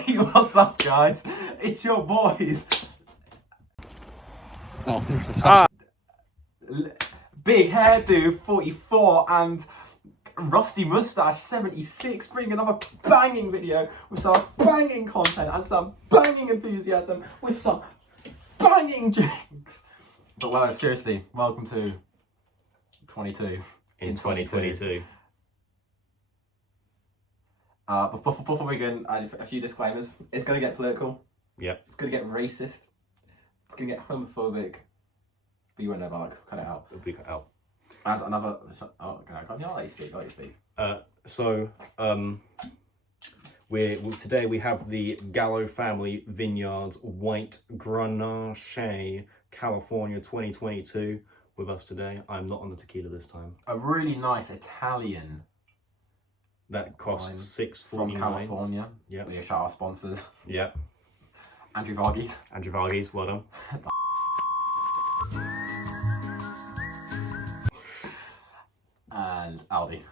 Hey, what's up, guys? It's your boys. Oh, there's a Big hairdo 44 and rusty mustache 76, bringing another banging video with some banging content and some banging enthusiasm with some banging drinks. But well, seriously, welcome to 22 in 2022. Before we begin, a few disclaimers. It's going to get political. Yep. It's going to get racist. It's going to get homophobic. But you won't know about it, cut it out. It'll be cut out. And another... Oh, okay, I'll let you speak, Today we have the Gallo Family Vineyards White Grenache California 2022 with us today. I'm not on the tequila this time. A really nice Italian... That costs $6.49. From California. Yeah. We shout our sponsors. Yeah. Andrew Varghese. Andrew Varghese, well done. And Aldi.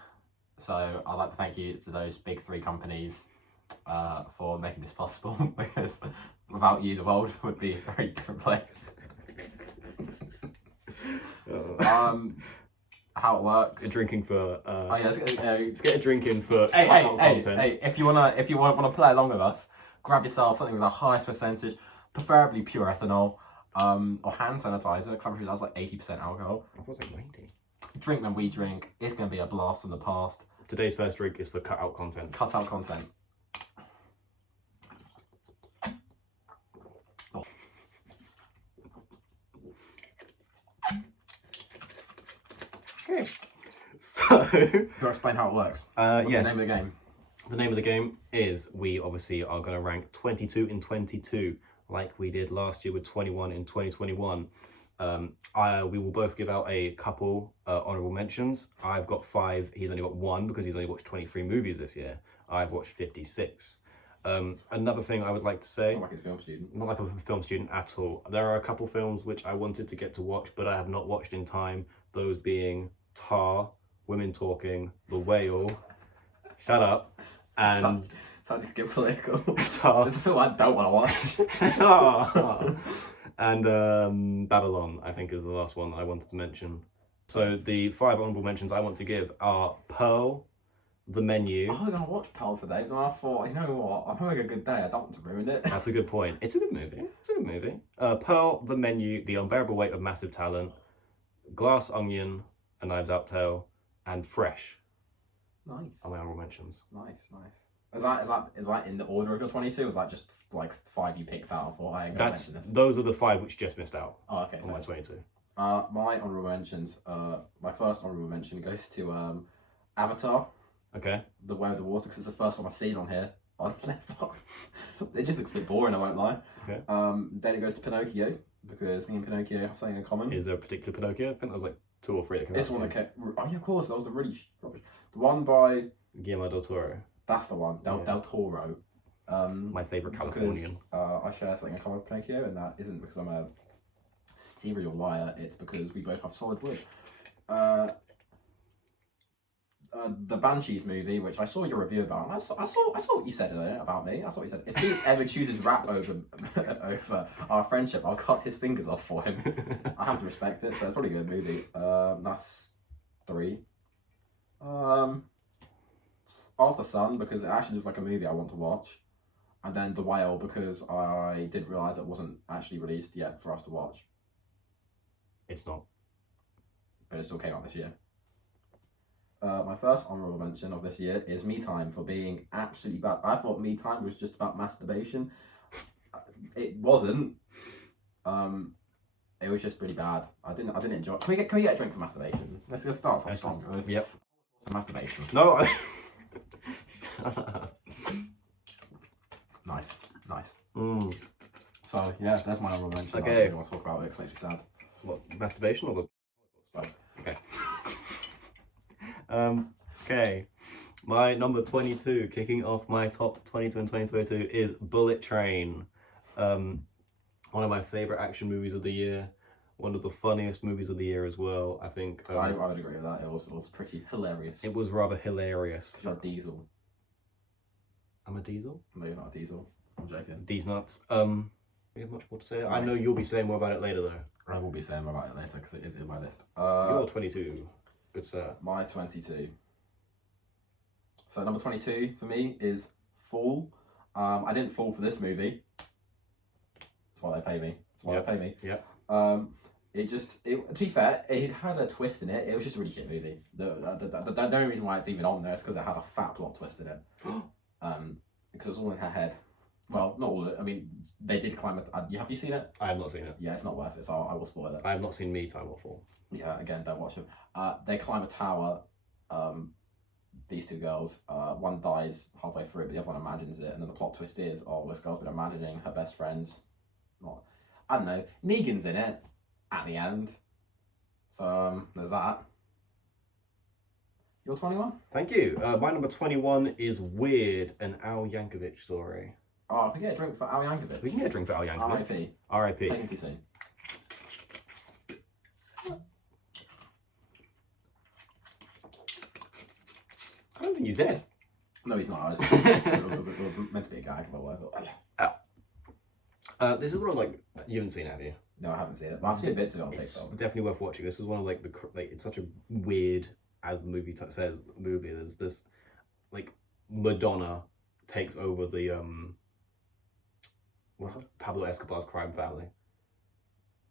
So I'd like to thank you to those big three companies for making this possible, because without you the world would be a very different place. How it works. A drinking for let's get a drink in for content. Hey, if you wanna play along with us, grab yourself something with the highest percentage, preferably pure ethanol, or hand sanitizer, because I'm sure that's like 80% alcohol. I was like 90. Drink when we drink. It's gonna be a blast from the past. Today's first drink is for cut out content. Cut out content. Okay. So, you explain how it works. Yes. The name of the game. The name of the game is we obviously are going to rank 22 in 22, like we did last year with 21 in 2021. We will both give out a couple honourable mentions. I've got 5. He's only got 1 because he's only watched 23 movies this year. I've watched 56. Another thing I would like to say... Not like a film student. Not like a film student at all. There are a couple films which I wanted to get to watch, but I have not watched in time. Those being Tar, Women Talking, The Whale, Shut Up, and... Time to get political. Tar. There's a film I don't want to watch. And Babylon, I think, is the last one I wanted to mention. So the 5 honourable mentions I want to give are Pearl, The Menu. I was going to watch Pearl today, but I thought, you know what, I'm having a good day, I don't want to ruin it. That's a good point. It's a good movie. Pearl, The Menu, The Unbearable Weight of Massive Talent, Glass Onion, A Knives Out Tale, and Fresh. Nice. Are my honourable mentions. Nice. Is that in the order of your 22? Or is that just like 5 you picked out? I thought I ain't gonna mention this. Those are the 5 which just missed out. Oh, okay. On my 22. My honourable mentions. My first honourable mention goes to Avatar. Okay. The Way of the Water, because it's the first one I've seen on here. It just looks a bit boring, I won't lie. Okay. Then it goes to Pinocchio, because me and Pinocchio have something in common. Is there a particular Pinocchio? I think there was like 2 or 3 that came out. This one that came... Oh yeah, of course, that was the really rubbish. The one by... Guillermo del Toro. That's the one, Del Toro. My favourite Californian. Because I share something in common with Pinocchio, and that isn't because I'm a serial liar, it's because we both have solid wood. The Banshees movie, which I saw your review about, and I saw what you said about me. I saw what you said. If he ever chooses rap over our friendship, I'll cut his fingers off for him. I have to respect it, so it's probably a good movie. That's 3. After Sun, because it actually looks like a movie I want to watch. And then The Whale, because I didn't realise it wasn't actually released yet for us to watch. It's not. But it still came out this year. My first honourable mention of this year is Me Time, for being absolutely bad. I thought Me Time was just about masturbation. It wasn't. It was just really bad. I didn't enjoy it. Can we get a drink for masturbation? Let's just start off strong. Yep. Masturbation. No. Nice. So yeah, that's my honourable mention. Okay. I don't want to talk about it because it makes me sad. What, masturbation or the... Both. Okay. Okay. My number 22, kicking off my top 22 in 2022, is Bullet Train. One of my favourite action movies of the year. One of the funniest movies of the year as well, I think. I would agree with that. It was pretty hilarious. It was rather hilarious. Because you had Diesel. I'm a diesel. No, you're not a diesel. I'm joking. These nuts. We have much more to say. Nice. I know you'll be saying more about it later, though. I will be saying more about it later because it is in my list. You're 22. Good sir. My 22. So number 22 for me is Fall. I didn't fall for this movie. That's why they pay me. That's why they pay me. Yeah. To be fair, it had a twist in it. It was just a really shit movie. The only reason why it's even on there is because it had a fat plot twist in it. Because it was all in her head. Well, not all of it. I mean, they did climb it. Have you seen it? I have not seen it. Yeah, it's not worth it, so I will spoil it. I have not seen Me Time or Fall. Yeah, again, don't watch it. They climb a tower. These two girls. One dies halfway through, but the other one imagines it. And then the plot twist is, this girl's been imagining her best friend's. I don't know. Negan's in it at the end. So there's that. You're 21? Thank you. My number 21 is Weird, an Al Yankovic story. Oh, we can get a drink for Al Yankovic. We can get a drink for Al Yankovic. R.I.P. R.I.P. Take him too soon. I don't think he's dead. No, he's not. It was meant to be a gag, but whatever. This is one of like, you haven't seen it, have you? No, I haven't seen it, but I've seen bits of it on It's TikTok. definitely worth watching. This is one of like it's such a weird, as the movie says, movie. There's this like Madonna takes over the what's it? Pablo Escobar's crime family.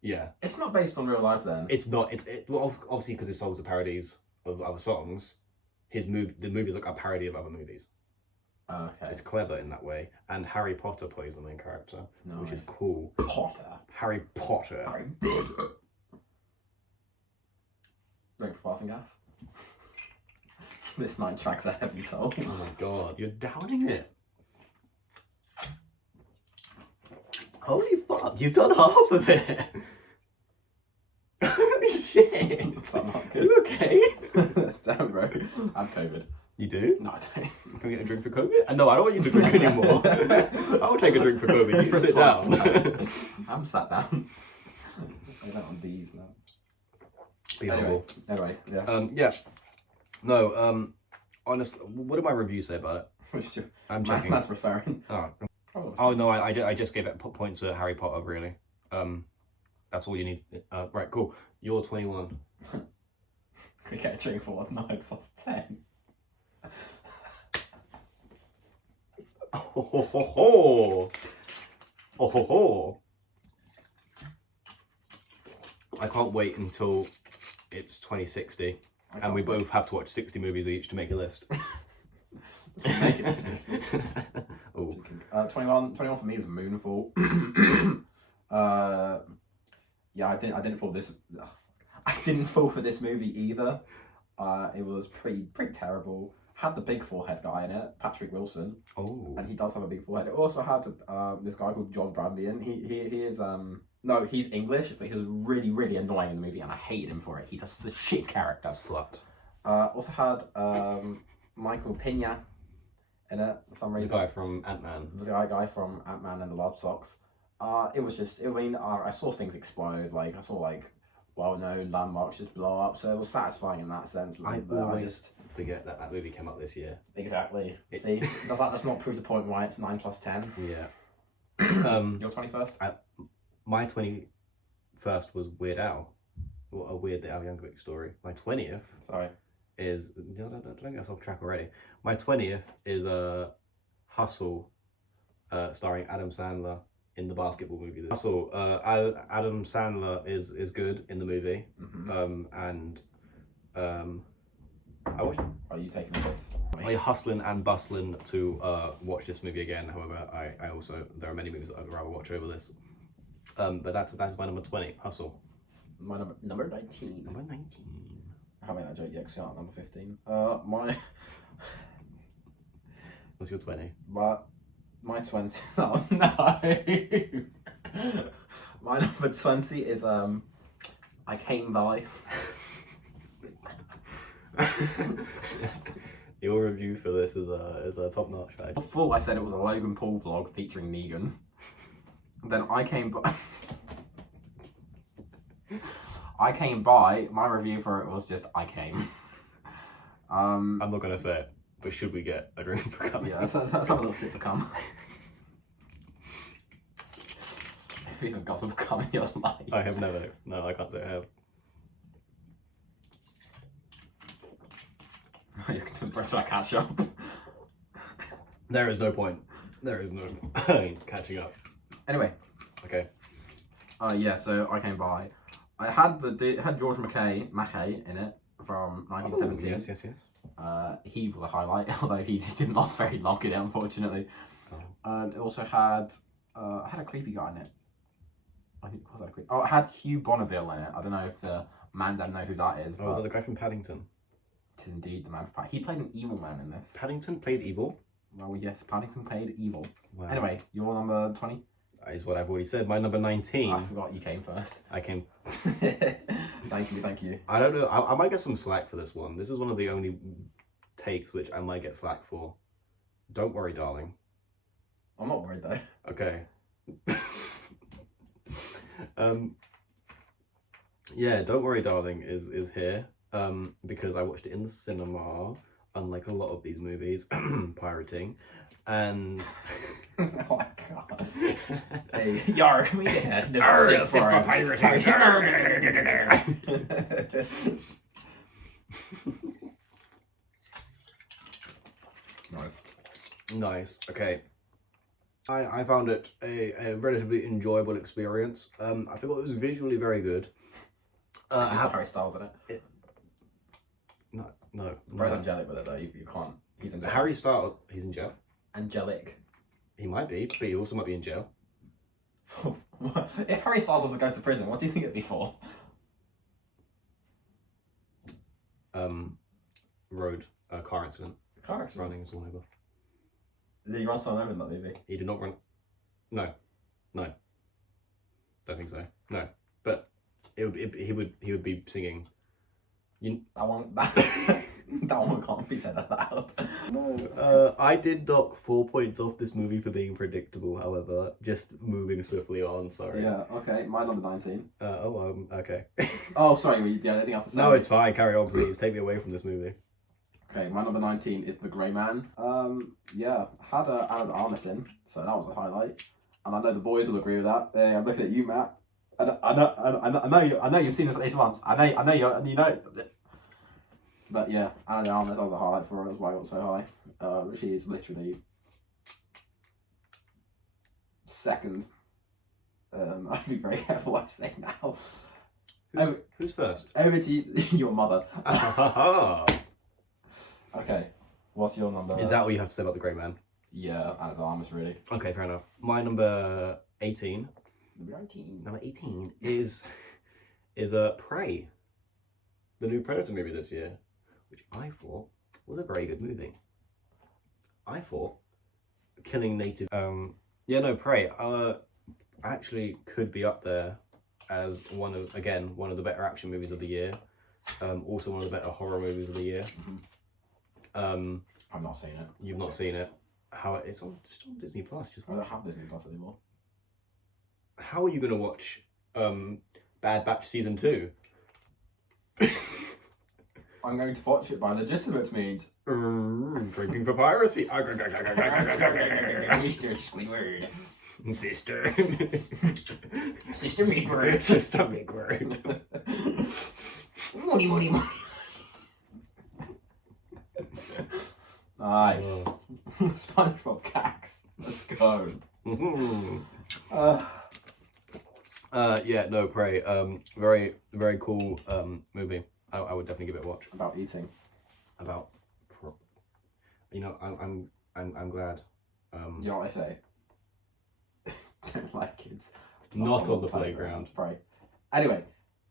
Yeah, It's not based on real life then. it's not. Well, obviously because his songs are parodies of other songs. The movie is like a parody of other movies. Okay. It's clever in that way, and Harry Potter plays the main character, which is cool. Potter. Harry Potter. Drink for passing gas. This 9 tracks a heavy toll. Oh my god, you're downing it. Holy fuck, you've done half of it. Shit. That's not Are you okay? Damn, bro. I have COVID. You do? No, I don't. Can we get a drink for COVID? No, I don't want you to drink anymore. I'll take a drink for COVID. You can sit down. I'm sat down. I went on these now. Be humble. Anyway, Yeah. No, honestly, what did my review say about it? I'm checking. Matt's referring. Oh no, I just gave it points to Harry Potter, really. That's all you need. Right, cool. You're 21. Can we get a drink for what's 9 plus 10? Oh ho ho ho! Oh ho ho! I can't wait until it's 2060 and we both have to watch 60 movies each to make a list. Make it list. Oh. 21 for me is Moonfall. Yeah, I didn't fall this. I didn't fall for this movie either. It was pretty terrible. Had the big forehead guy in it, Patrick Wilson. Oh. And he does have a big forehead. It also had this guy called John Bradley in. He is no, he's English, but he was really annoying in the movie, and I hated him for it. He's a shit character. Slut. Also had Michael Pena in it for some reason. The guy from Ant-Man. The guy from Ant-Man and the Large Socks. It was just, I saw things explode, I saw well-known landmarks just blow up, so it was satisfying in that sense. I just forget that movie came out this year. Exactly. See, does that just not prove the point why it's 9 plus 10? Yeah. Your 21st? My 21st was Weird Al. A Weird Al Yankovic story. My 20th is... Don't get us off track already. My 20th is Hustle, starring Adam Sandler in the basketball movie. Hustle. Adam Sandler is good in the movie. And I watched... Are you taking the piss? I'm hustling and bustling to watch this movie again. However, I also... There are many movies that I'd rather watch over this. But that's my number 20, Hustle. My number 19. Number 19. I haven't made that joke yet because you're at number 15. What's your 20? My 20. Oh no! My number 20 is I Came By. Your review for this is a top notch. Right? Before I said it was a Logan Paul vlog featuring Negan. Then I Came By. I Came By. My review for it was just I Came. I'm not gonna say it but should we get a drink for coming? Yeah, let's have a little sip for cum. Have you even got some cum in your life? I have never. No, I can't say I have. You can brush that catch up. There is no point. There is no point catching up. Anyway. Okay. Yeah, so I came by. I had had George Mackay in it from 1917. Oh, yes. He was a highlight, although he didn't last very long in it, unfortunately. It also had I had a creepy guy in it. I think was that a creepy? Oh, it had Hugh Bonneville in it. I don't know if the man don't know who that is. Oh, was that the guy from Paddington? It is indeed the man from Paddington. He played an evil man in this. Paddington played evil? Well, yes, Paddington played evil. Wow. Anyway, your number 20? That is what I've already said. My number 19. I forgot you came first. I came. Thank you. I don't know. I might get some slack for this one. This is one of the only takes which I might get slack for. Don't worry, darling. I'm not worried though. Okay. Yeah, Don't Worry Darling is here because I watched it in the cinema, unlike a lot of these movies, pirating, and oh my god. Hey, yar, can we get a sip for pirating? Nice. Okay. I found it a relatively enjoyable experience. I thought it was visually very good. Harry Styles in it. No. Bro's angelic with it though. You can't. He's angelic. Harry Styles. He's in jail. Angelic. He might be, but he also might be in jail. If Harry Styles was to go to prison, what do you think it'd be for? Road car accident. Car accident. Running someone over. Did he run someone over in that movie? He did not run. No. Don't think so. No, but he would be singing. That one can't be said aloud. No. I did dock 4 points off this movie for being predictable. However, just moving swiftly on. Sorry. Yeah. Okay. My number 19. Okay. Oh, sorry. Do you have anything else to say? No, it's fine. Carry on, please. Take me away from this movie. Okay, my number 19 is The Grey Man. Yeah, had Anna de Armas in, so that was a highlight. And I know the boys will agree with that. I'm looking at you, Matt. I know you've seen this at least once. I know you know. But yeah, Anna de Armas, that was a highlight for her. That's why I got so high. She is literally second. I'd be very careful what I say now. Who's first? Over to your mother. Okay, what's your number? Is that what you have to say about The Great Man? Yeah, Anna de Armas, really. Okay, fair enough. My number 18. Number 18 is Prey, the new Predator movie this year, which I thought was a very good movie. I thought killing native. Prey. Actually could be up there as one of the better action movies of the year. Also one of the better horror movies of the year. Mm-hmm. I've not seen it. You've not seen it. It's on Disney Plus. I don't have Disney Plus anymore. How are you going to watch Bad Batch Season 2? I'm going to watch it by legitimate means. Drinking for piracy. Mr. Squidward. Sister. Sister Midward. Sister Midward. Money. Nice. SpongeBob Cax. Let's go. Prey. Very, very cool movie. I would definitely give it a watch. About eating. I'm glad. You know what I say? Don't like kids. Not on the playground. Prey. Anyway,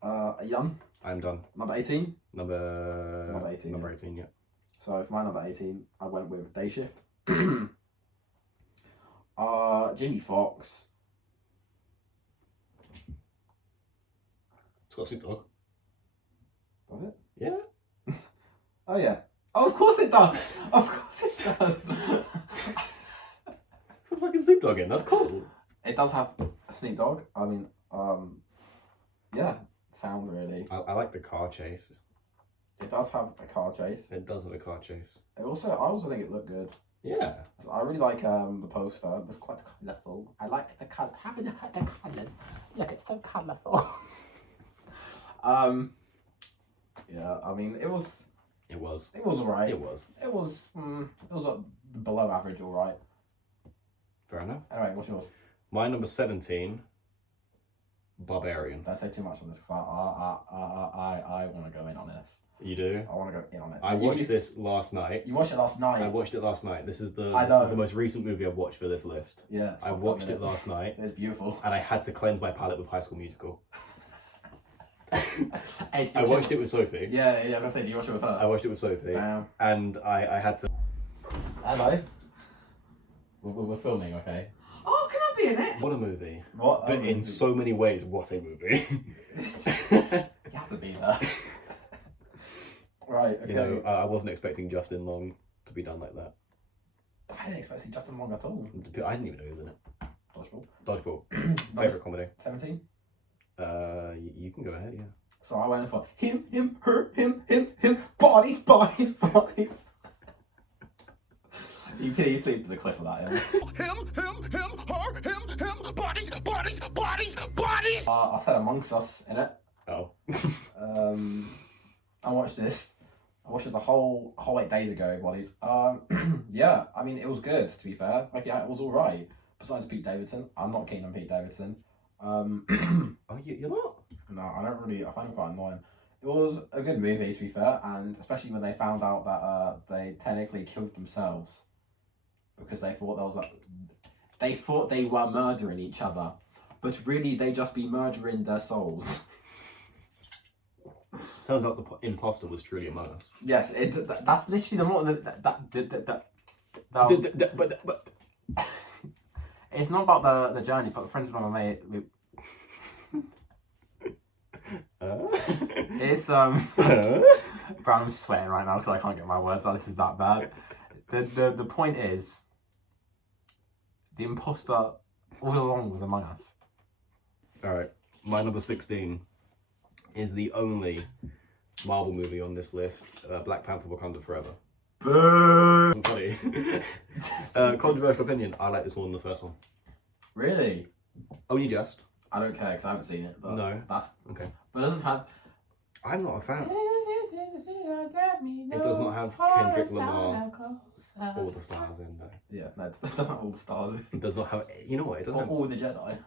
Jan. I'm done. Number 18. Number 18. Number Yeah. 18. Yeah. So for my number 18, I went with Day Shift. Jamie Foxx. It's got Snoop Dogg. Does it? Yeah. Oh yeah. Oh, of course it does. Of course it does. It's got fucking Snoop Dogg in. That's cool. It does have Snoop Dogg. I mean, yeah, sound really. I like the car chase. It does have a car chase. It does have a car chase. I also think it looked good. Yeah. I really like the poster. It's quite colourful. I like the colour. Have a look at the colours. Look, it's so colourful. Yeah. I mean, it was. It was. It was alright. It was. It was. It was below average, alright. Fair enough. Anyway, what's yours? My number 17. Barbarian. Don't say too much on this because I want to go in on this. You do? I want to go in on it. I watched this last night. You watched it last night? I watched it last night. This is the most recent movie I've watched for this list. Yeah. I watched it last night. It's beautiful. And I had to cleanse my palate with High School Musical. Hey, I watched it with Sophie. Yeah, I was going to say, do you watch it with her? I watched it with Sophie. Damn. And I had to... Hello? We're filming, okay? Oh, can I be in it? What a movie. What? But in so many ways, what a movie. You have to be there. Right, okay. You know, I wasn't expecting Justin Long to be done like that. I didn't expect to see Justin Long at all. I didn't even know he was in it. Dodgeball. Dodgeball. Favourite comedy? 17? You can go ahead, yeah. So I went in for him, her, him, bodies. You plead to the clip of that, yeah? Him, her, him, bodies. I said Amongst Us in it. Oh. I watched this. I watched it the whole 8 days ago, bodies. Yeah, I mean, it was good, to be fair. Like, yeah, it was alright. Besides Pete Davidson. I'm not keen on Pete Davidson. Oh, you're not? No, I find him quite annoying. It was a good movie, to be fair, and especially when they found out that they technically killed themselves. Because they thought they were murdering each other. But really, they just be murdering their souls. Turns out the imposter was truly among us. Yes, that's literally the more it's not about the journey, but the friends of my mate. It's Bro, I'm sweating right now because I can't get my words out. This is that bad. The point is, the imposter all along was among us. All right, my number 16 is the only Marvel movie on this list, Black Panther: Wakanda Forever. Boo! Funny. Controversial opinion, I like this more than the first one. Really? Only just. I don't care because I haven't seen it. But No. That's Okay. But it doesn't have. I'm not a fan. It does not have Kendrick Lamar all the stars in there. Yeah, no, it doesn't have all the stars. It does not have. You know what? It doesn't have. All the Jedi.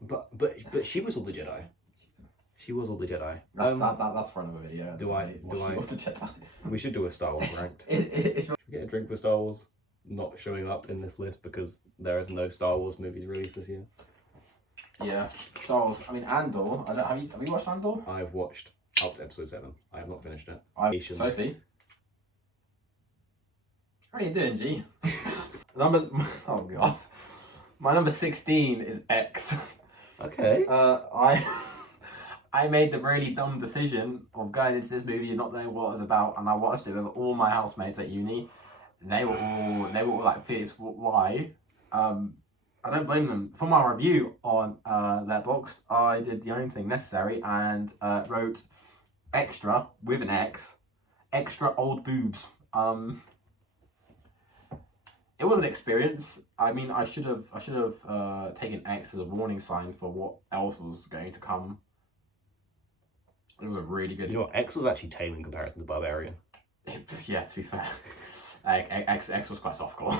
But she was all the Jedi. She was all the Jedi. That's for another video. All the Jedi. We should do a Star Wars ranked. It's Should we get a drink for Star Wars not showing up in this list because there is no Star Wars movies released this year? Yeah, Star Wars. I mean, Andor. Have you watched Andor? I've watched up to episode 7. I have not finished it. Sophie. How are you doing, G? Oh god. My number 16 is X. Okay. I made the really dumb decision of going into this movie and not knowing what it was about, and I watched it with all my housemates at uni. They were all like, Felix, why? I don't blame them. For my review on Letterboxd, I did the only thing necessary and wrote extra with an X, extra old boobs. It was an experience. I mean, I should have taken X as a warning sign for what else was going to come. It was a really good. You know what? X was actually tame in comparison to Barbarian. Yeah, to be fair, X was quite softcore.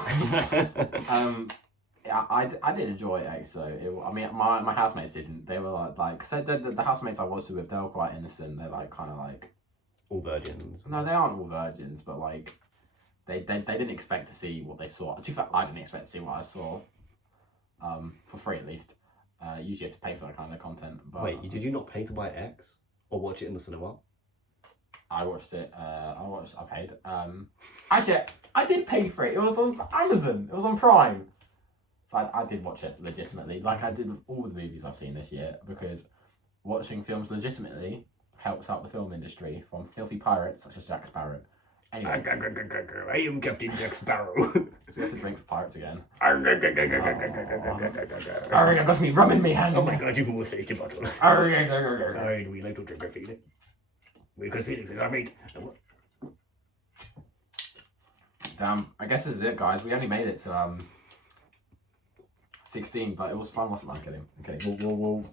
Yeah, I did enjoy X though. I mean, my housemates didn't. They were like, cause the housemates I was with, they were quite innocent. They're like kind of like all virgins. No, they aren't all virgins, but like they didn't expect to see what they saw. To be fair, I didn't expect to see what I saw. For free at least. Usually you have to pay for that kind of content. But wait, did you not pay to buy X or watch it in the cinema? I watched it. I paid. Actually, I did pay for it. It was on Amazon. It was on Prime. So I did watch it legitimately, like I did with all the movies I've seen this year, because watching films legitimately helps out the film industry from filthy pirates such as Jack Sparrow. Anyway, I am Captain Jack Sparrow. So we have to drink for pirates again. Oh I got me rum in me hand. my god, you've almost finished your bottle. Oh, I'd we like to drink a feeling. Because Felix is our mate. Damn, I guess this is it, guys. We only made it to 16, but it was fun, wasn't it? I'm kidding. Okay, we'll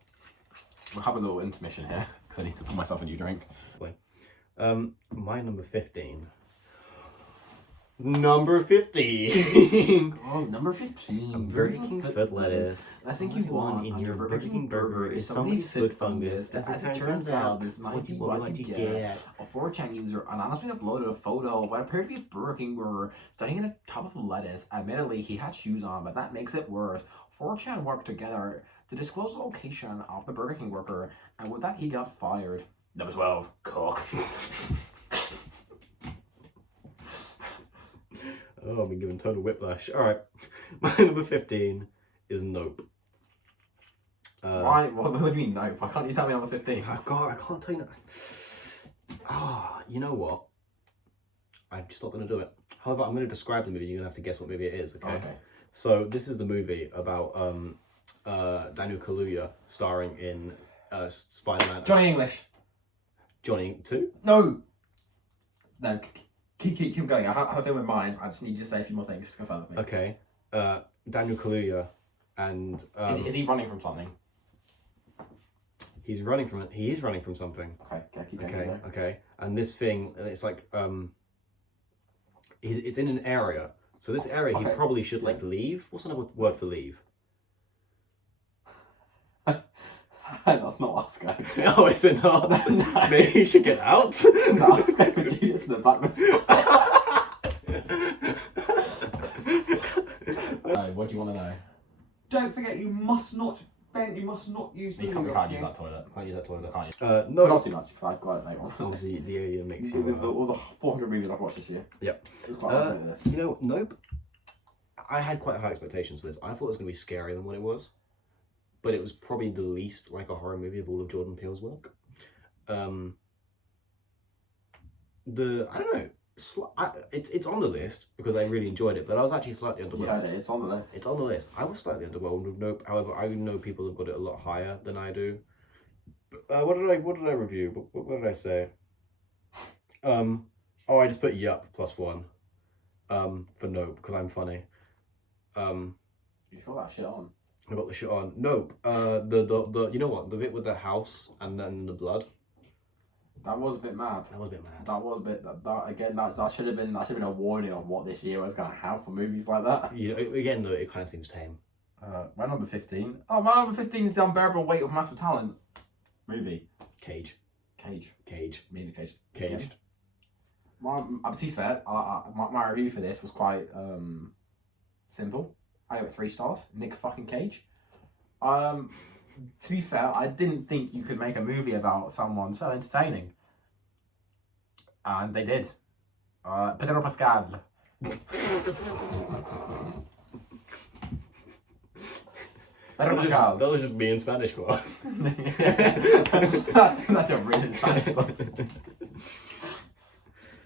have a little intermission here because I need to pour myself a new drink. My number 15. Number 15. Oh, number 15. Burger King foot lettuce. Last thing you want in your Burger King burger is somebody's foot fungus. As it turns out, this might be what you get. A 4chan user anonymously uploaded a photo of what appeared to be a Burger King burger standing in a tub of lettuce. Admittedly, he had shoes on, but that makes it worse. 4chan worked together to disclose the location of the Burger King worker, and with that, he got fired. Number 12, cook. Oh, I've been given total whiplash. Alright. My number 15 is Nope. Why? What do you mean nope? Why can't you tell me number 15? I can't tell you. You know what? I'm just not going to do it. However, I'm going to describe the movie. You're going to have to guess what movie it is, okay? So, this is the movie about Daniel Kaluuya starring in Spider-Man. Johnny English. Johnny 2? No! No, keep going. I have a film in mind. I just need you to say a few more things. Just confirm with me. Okay. Daniel Kaluuya and... is he running from something? He is running from something. Okay, keep going. Okay. And this thing, it's like, it's in an area. So this area, he probably should, like, leave. What's another word for leave? That's not what's going. Oh, is it not? No. Maybe you should get out. No, I was going for Judas and the Black Messiah. What do you want to know? Don't forget, you must not use the We can't use that toilet. Can't use that toilet. Can't use No. Not too much, because I've got it later on. Obviously, the area makes you... With all the 400 movies I've watched this year. Yep. It was quite hard to do this. You know, Nope. I had quite high expectations for this. I thought it was going to be scarier than what it was. But it was probably the least like a horror movie of all of Jordan Peele's work. I don't know. It's on the list because I really enjoyed it, but I was actually slightly underwhelmed. You heard it, it's on the list. It's on the list. I was slightly underwhelmed with Nope. However, I know people have got it a lot higher than I do. What did I review? What did I say? I just put yup +1 for Nope because I'm funny. You got that shit on. I got the shit on. Nope. The you know what? The bit with the house and then the blood. That was a bit mad. That was a bit mad. That was a bit. That should have been a warning of what this year was going to have for movies like that. You know, again though, it kind of seems tame. My number 15. Oh, my number 15 is The Unbearable Weight of Massive Talent movie. Cage. Me and the Cage. Caged. Yeah. To be fair, my review for this was quite simple. I gave it 3 stars. Nick fucking Cage. To be fair, I didn't think you could make a movie about someone so entertaining. And they did. Pedro Pascal. That was just me in Spanish class. that's your Riz in Spanish class.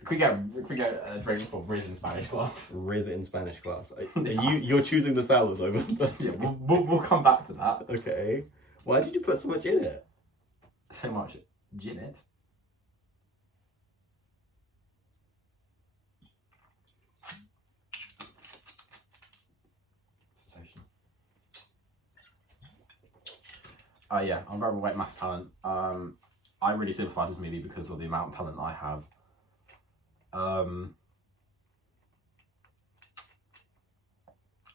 Can we get a drink for Riz in Spanish class? Riz in Spanish class. You're choosing the sours over Yeah, we'll come back to that. Okay. Why did you put so much in it? So much gin it. Yeah, Unbearable Weight of Massive Talent. I really sympathise with this movie because of the amount of talent I have.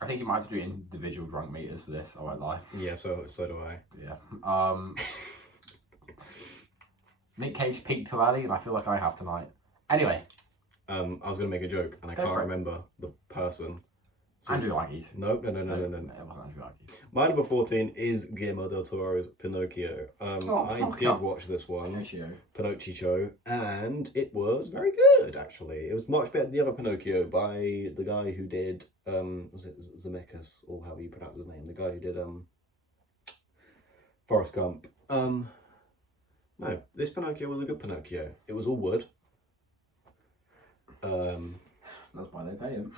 I think you might have to do individual drunk meters for this, I won't lie. Yeah, so do I. Yeah. Nick Cage peaked too early, and I feel like I have tonight. Anyway. I was going to make a joke, and I can't remember the person. So, Andrew Aggies. No. It wasn't Andrew Aggies. My number 14 is Guillermo del Toro's Pinocchio. I did watch this one, Pinocchio, and it was very good, actually. It was much better than the other Pinocchio by the guy who did, was it Zemeckis, or however you pronounce his name, the guy who did Forrest Gump. No, this Pinocchio was a good Pinocchio. It was all wood. That's why they pay him.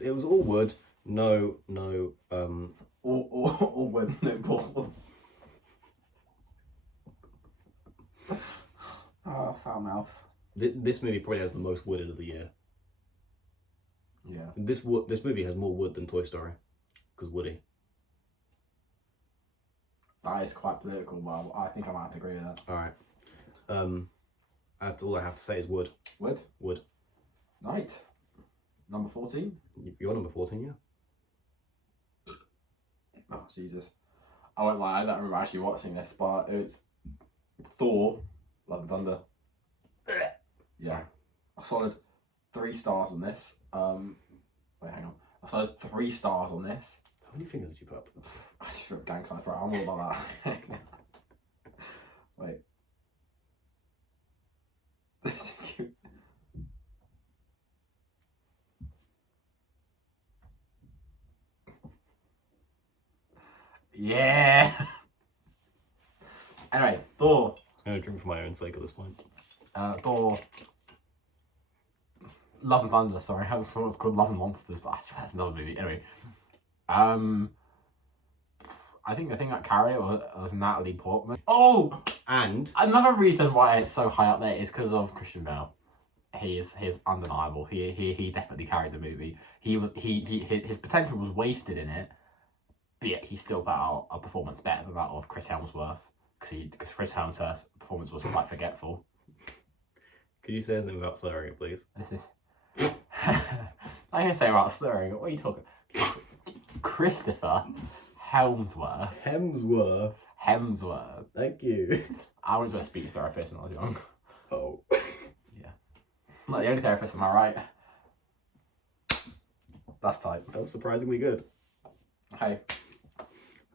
It was all wood. No. All wood, no balls. Oh, foul mouth. This movie probably has the most wood of the year. Yeah. This movie has more wood than Toy Story, because Woody. That is quite political, but I think I might have to agree with that. All right. That's all I have to say is wood. Wood? Wood. Right. Number 14? You're number 14, yeah. Oh, Jesus. I won't lie, I don't remember actually watching this, but it's Thor, Love and Thunder. Yeah. A solid 3 stars on this. Wait, hang on. A solid 3 stars on this. How many fingers did you put up? I just wrote gang signs for it. I'm all about that. Wait. This is cute. Yeah. Anyway, Thor. I'm gonna drink for my own sake at this point. Thor. Love and Thunder. Sorry, I thought it was called Love and Monsters, but I swear that's another movie. Anyway, I think the thing that carried it was Natalie Portman. Oh, And another reason why it's so high up there is because of Christian Bale. He's undeniable. He definitely carried the movie. His potential was wasted in it, but yet he still put out a performance better than that of Chris Hemsworth because Chris Hemsworth's performance was quite forgetful. could you say something without slurring it, please? This is. I'm gonna say about slurring. What are you talking? Christopher Hemsworth. Hemsworth. Thank you. I went to a speech therapist when I was young. Oh. Not the only therapist, am I right? That's tight. That was surprisingly good. Hey.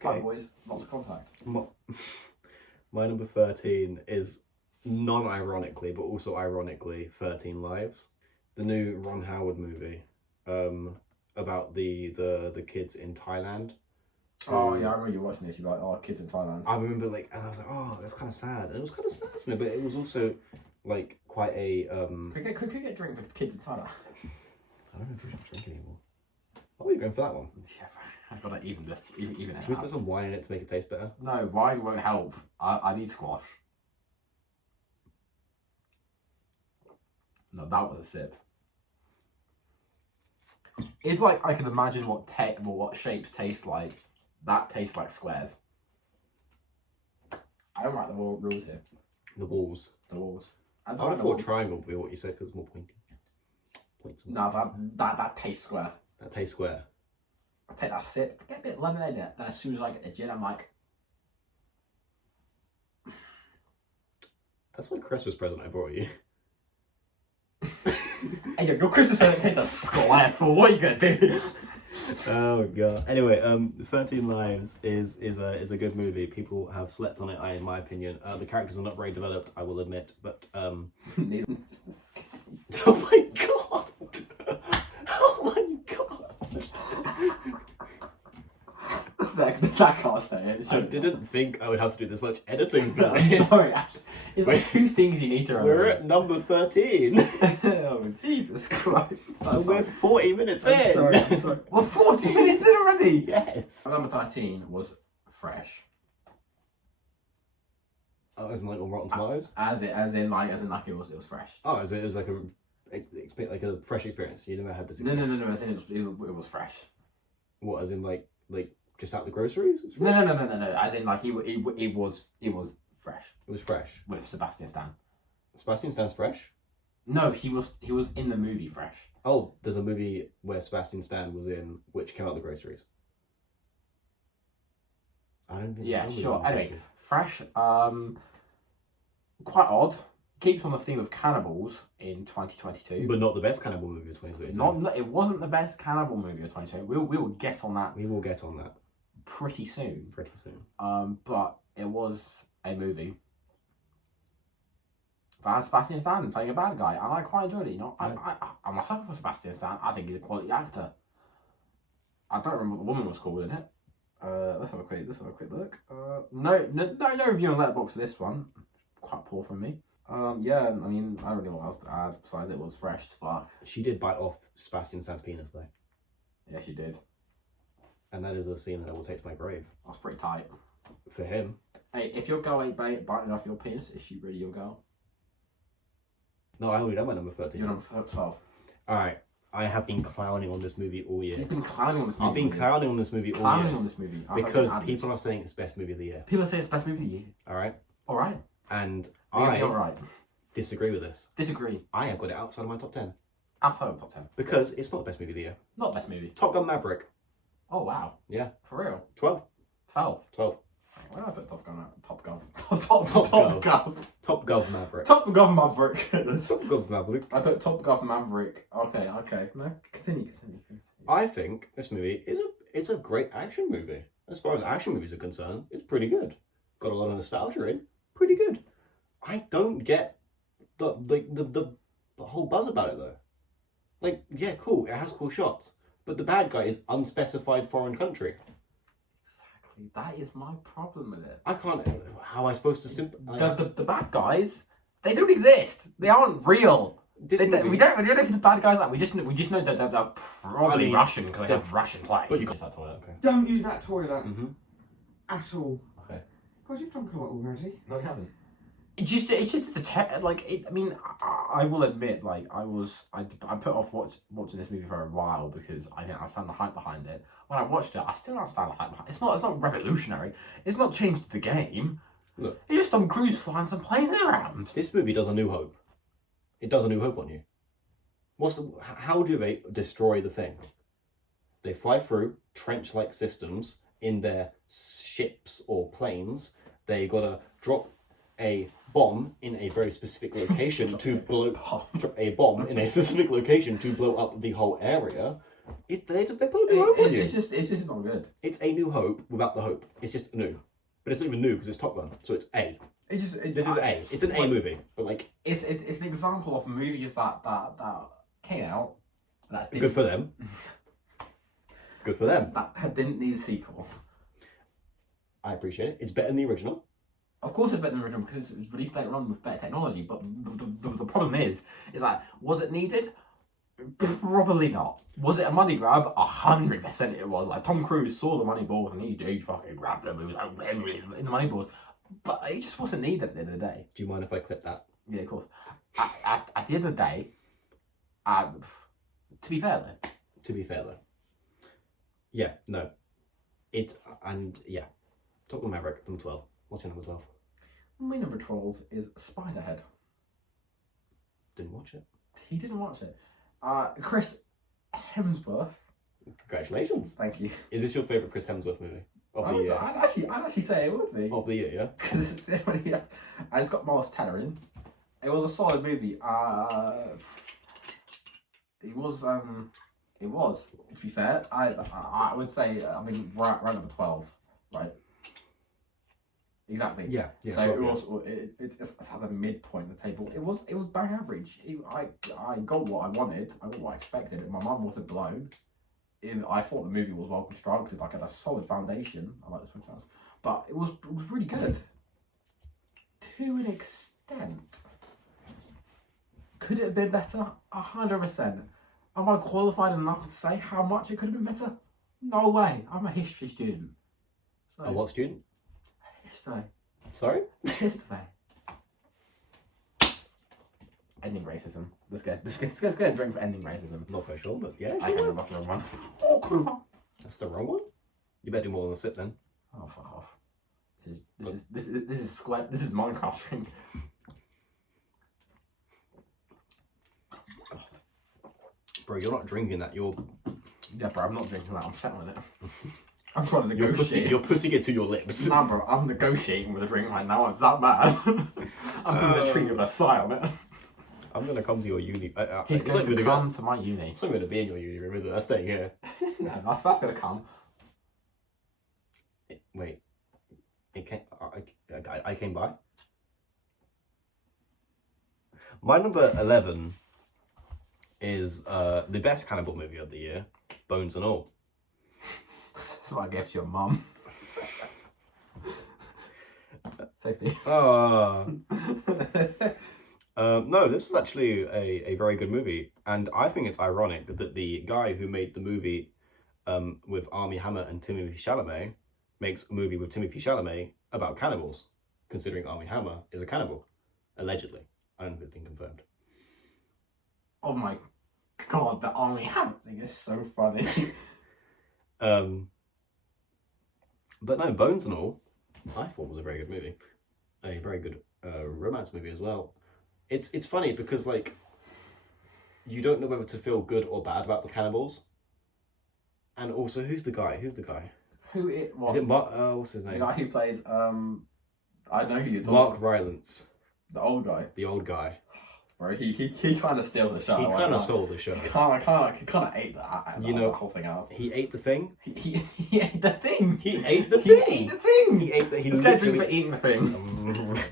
Bye, Okay. boys. Lots of contact. My number 13 is non-ironically, but also ironically, 13 Lives. The new Ron Howard movie about the kids in Thailand. Oh, yeah, I remember you watching this. You're like, oh, kids in Thailand. I remember, like, and I was like, oh, that's kind of sad. And it was kind of sad, you know, but it was also, like, quite a... Could we get a drink for kids in Thailand? I don't know if we should drink anymore. Oh, you're going for that one. Yeah, I've got to even it Should we out. put some wine in it to make it taste better? No, wine won't help. I need squash. No, that was a sip. It's like I can imagine what shapes taste like. That tastes like squares. I don't like the rules here. The walls. The walls. I don't would like have the thought walls. triangle would be what you said because it's more pointy. Points. No, that tastes square. That tastes square. I take that sip, get a bit of lemonade in it. Then as soon as I get the gin, I'm like, That's my Christmas present I brought you. hey, your Christmas present tastes a square for what are you gonna do? Oh god. Anyway, 13 Lives is a good movie. People have slept on it, in my opinion. The characters are not very developed, I will admit, but oh my god. Oh my god. that can't stay in. I didn't think I would have to do this much editing for that. Sorry, it's like 2 things you need to remember. We're at number 13. Oh, Jesus Christ. And we're 40 minutes in. I'm sorry. We're 40 minutes in already. Yes. Number 13 was Fresh. Oh, as in like on Rotten Tomatoes? As in like it was fresh. Oh, it was like a fresh experience. You never had this No, experience. as in it was fresh. What, as in like just out the groceries? No. As in like it was fresh It was fresh. with Sebastian Stan. Sebastian Stan's fresh? No, he was in the movie Fresh. Oh, there's a movie where Sebastian Stan was in, which came out of the groceries. I don't think. Yeah, somebody sure. was in the Anyway, groceries. Fresh. Quite odd. Keeps on the theme of cannibals in 2022. But not the best cannibal movie of 2022. It wasn't the best cannibal movie of 2022. We will get on that We will get on that pretty soon. pretty soon. But it was a movie that had Sebastian Stan playing a bad guy, and I quite enjoyed it. You know, I'm a sucker for Sebastian Stan. I think he's a quality actor. I don't remember what the woman was called in it. Let's have a quick look. No review on Letterboxd for this one. Quite poor from me. Yeah, I mean, I don't really know what else to add besides it was fresh as fuck. She did bite off Sebastian Stan's penis though, Yeah, she did. and that is a scene that I will take to my grave That was pretty tight. for him. Hey, if your girl ain't biting off your penis, is she really your girl? No, I already know my number 13. You're number 12. Alright, I have been clowning on this movie all year. You've been clowning on this movie. I've been clowning on this movie all Clowning year. on this movie. Because people are saying it's best movie of the year. People say it's the best movie of the year. Alright? Alright. And Really, I alright. disagree with this. Disagree. I have got it outside of my top 10. Outside of the top 10. Because it's not the best movie of the year. Not best movie. Top Gun Maverick. Oh, wow. Yeah. For real. 12. 12. 12. Where did I put Top Gun at? Top Gun. Gun. Gun. Top Gun Maverick. Top Gun Maverick. Top Gun Maverick. I put Top Gun Maverick. Okay. No, continue. I think this movie is a great action movie. As far as action movies are concerned, it's pretty good. Got a lot of nostalgia in. Pretty good. I don't get the whole buzz about it though. Like, yeah, cool. It has cool shots, but the bad guy is unspecified foreign country. Exactly. That is my problem with it. I can't. How am I supposed to The bad guys, they don't exist. They aren't real. This we movie- don't know who the bad guys are. We just know that they're probably Russian because they have Russian flag. But you got that toilet, okay? Don't use that toilet Mm-hmm. at all. Okay. God, you've drunk a lot already. No, you haven't. It's just I mean, I will admit, like, I put off watching this movie for a while because I didn't understand the hype behind it. When I watched it, I still don't understand the hype behind it. It's not revolutionary. It's not changed the game. Look. It's just Tom Cruise flying some planes around. This movie does A New Hope. It does A New Hope on you. How do they destroy the thing? They fly through trench-like systems in their ships or planes. They gotta drop a bomb in a very specific location to blow up the whole area. They blow the hope on you. It's just not good. It's A New Hope without the hope. It's just new, but it's not even new because it's Top Gun, so it's A. This is A. It's an A movie, but like it's an example of movies that came out that good for them. Good for them. that didn't need a sequel. I appreciate it. It's better than the original. Of course, it's better than the original because it's released later on with better technology. But the problem is like, was it needed? Probably not. Was it a money grab? 100% it was. Like, Tom Cruise saw the money ball and he fucking grabbed them. He was like in the money balls, but it just wasn't needed at the end of the day. Do you mind if I clip that? Yeah, of course. At the end of the day, to be fair though. To be fair though. Yeah, no. Top Gun Maverick, number 12. What's your number 12? My number 12 is Spiderhead. Didn't watch it. He didn't watch it. Chris Hemsworth. Congratulations. Thank you. Is this your favourite Chris Hemsworth movie? Of the year? I'd actually say it would be. Of the year, yeah? Because it's the only and it's got Miles Teller in. It was a solid movie. It was. To be fair, I would say. I mean, we're at number 12, right? Exactly. Yeah. So it was. It's at the midpoint of the table. It was bang average. I got what I wanted. I got what I expected. My mind wasn't blown. I thought the movie was well constructed. Like, it had a solid foundation. I like this one, but it was really good. To an extent. Could it have been better? 100%. Am I qualified enough to say how much it could have been better? No way. I'm a history student. So, A what student? history. Sorry? History. Ending racism. Let's get a drink for ending racism. Not very sure, but yeah. I can't that's the wrong one. Oh, come on. That's the wrong one? You better do more than a sip then. Oh, fuck off. This is square. This is Minecraft drink. Bro, you're not drinking that. You're Yeah, bro. I'm not drinking that. I'm settling it. I'm trying to negotiate. you're putting it to your lips. Nah, bro. I'm negotiating with a drink right now. It's that bad. I'm putting a tree with a sigh on it. I'm gonna come to your uni. He's it's going not to gonna come to my uni. It's not going to be in your uni room, is it? I'm staying here. No, that's going to come. Wait. It came. I came by. My number 11 is the best cannibal movie of the year, Bones and All. That's what I gave to your mum. Safety. No, this was actually a very good movie, and I think it's ironic that the guy who made the movie with Armie Hammer and Timothée Chalamet makes a movie with Timothée Chalamet about cannibals, considering Armie Hammer is a cannibal, allegedly. I don't know if it's been confirmed. Oh my god, the Armie Hammer thing is so funny. But no, Bones and All, I thought was a very good movie. A very good romance movie as well. It's funny because, like, you don't know whether to feel good or bad about the cannibals. And also, who's the guy? Who it was? Is it Mark? What's his The name? guy who plays I know who you're talking Mark about. Rylance, The old guy. the old guy. Bro, he kind of steals the show. He like kind of that. stole the show. He kind of ate that. You know, the whole thing out. He ate the thing. He ate the thing. He ate the He thing. ate the thing. He ate the. He Let's get a drink literally. for eating the thing.